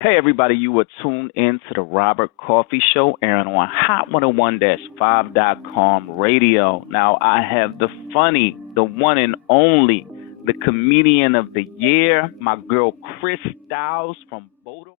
Hey, everybody, you were tuned in to the Robert Coffee Show, airing on Hot101-5.com radio. Now, I have the funny, the one and only, the comedian of the year, my girl Chris Styles from Boulder.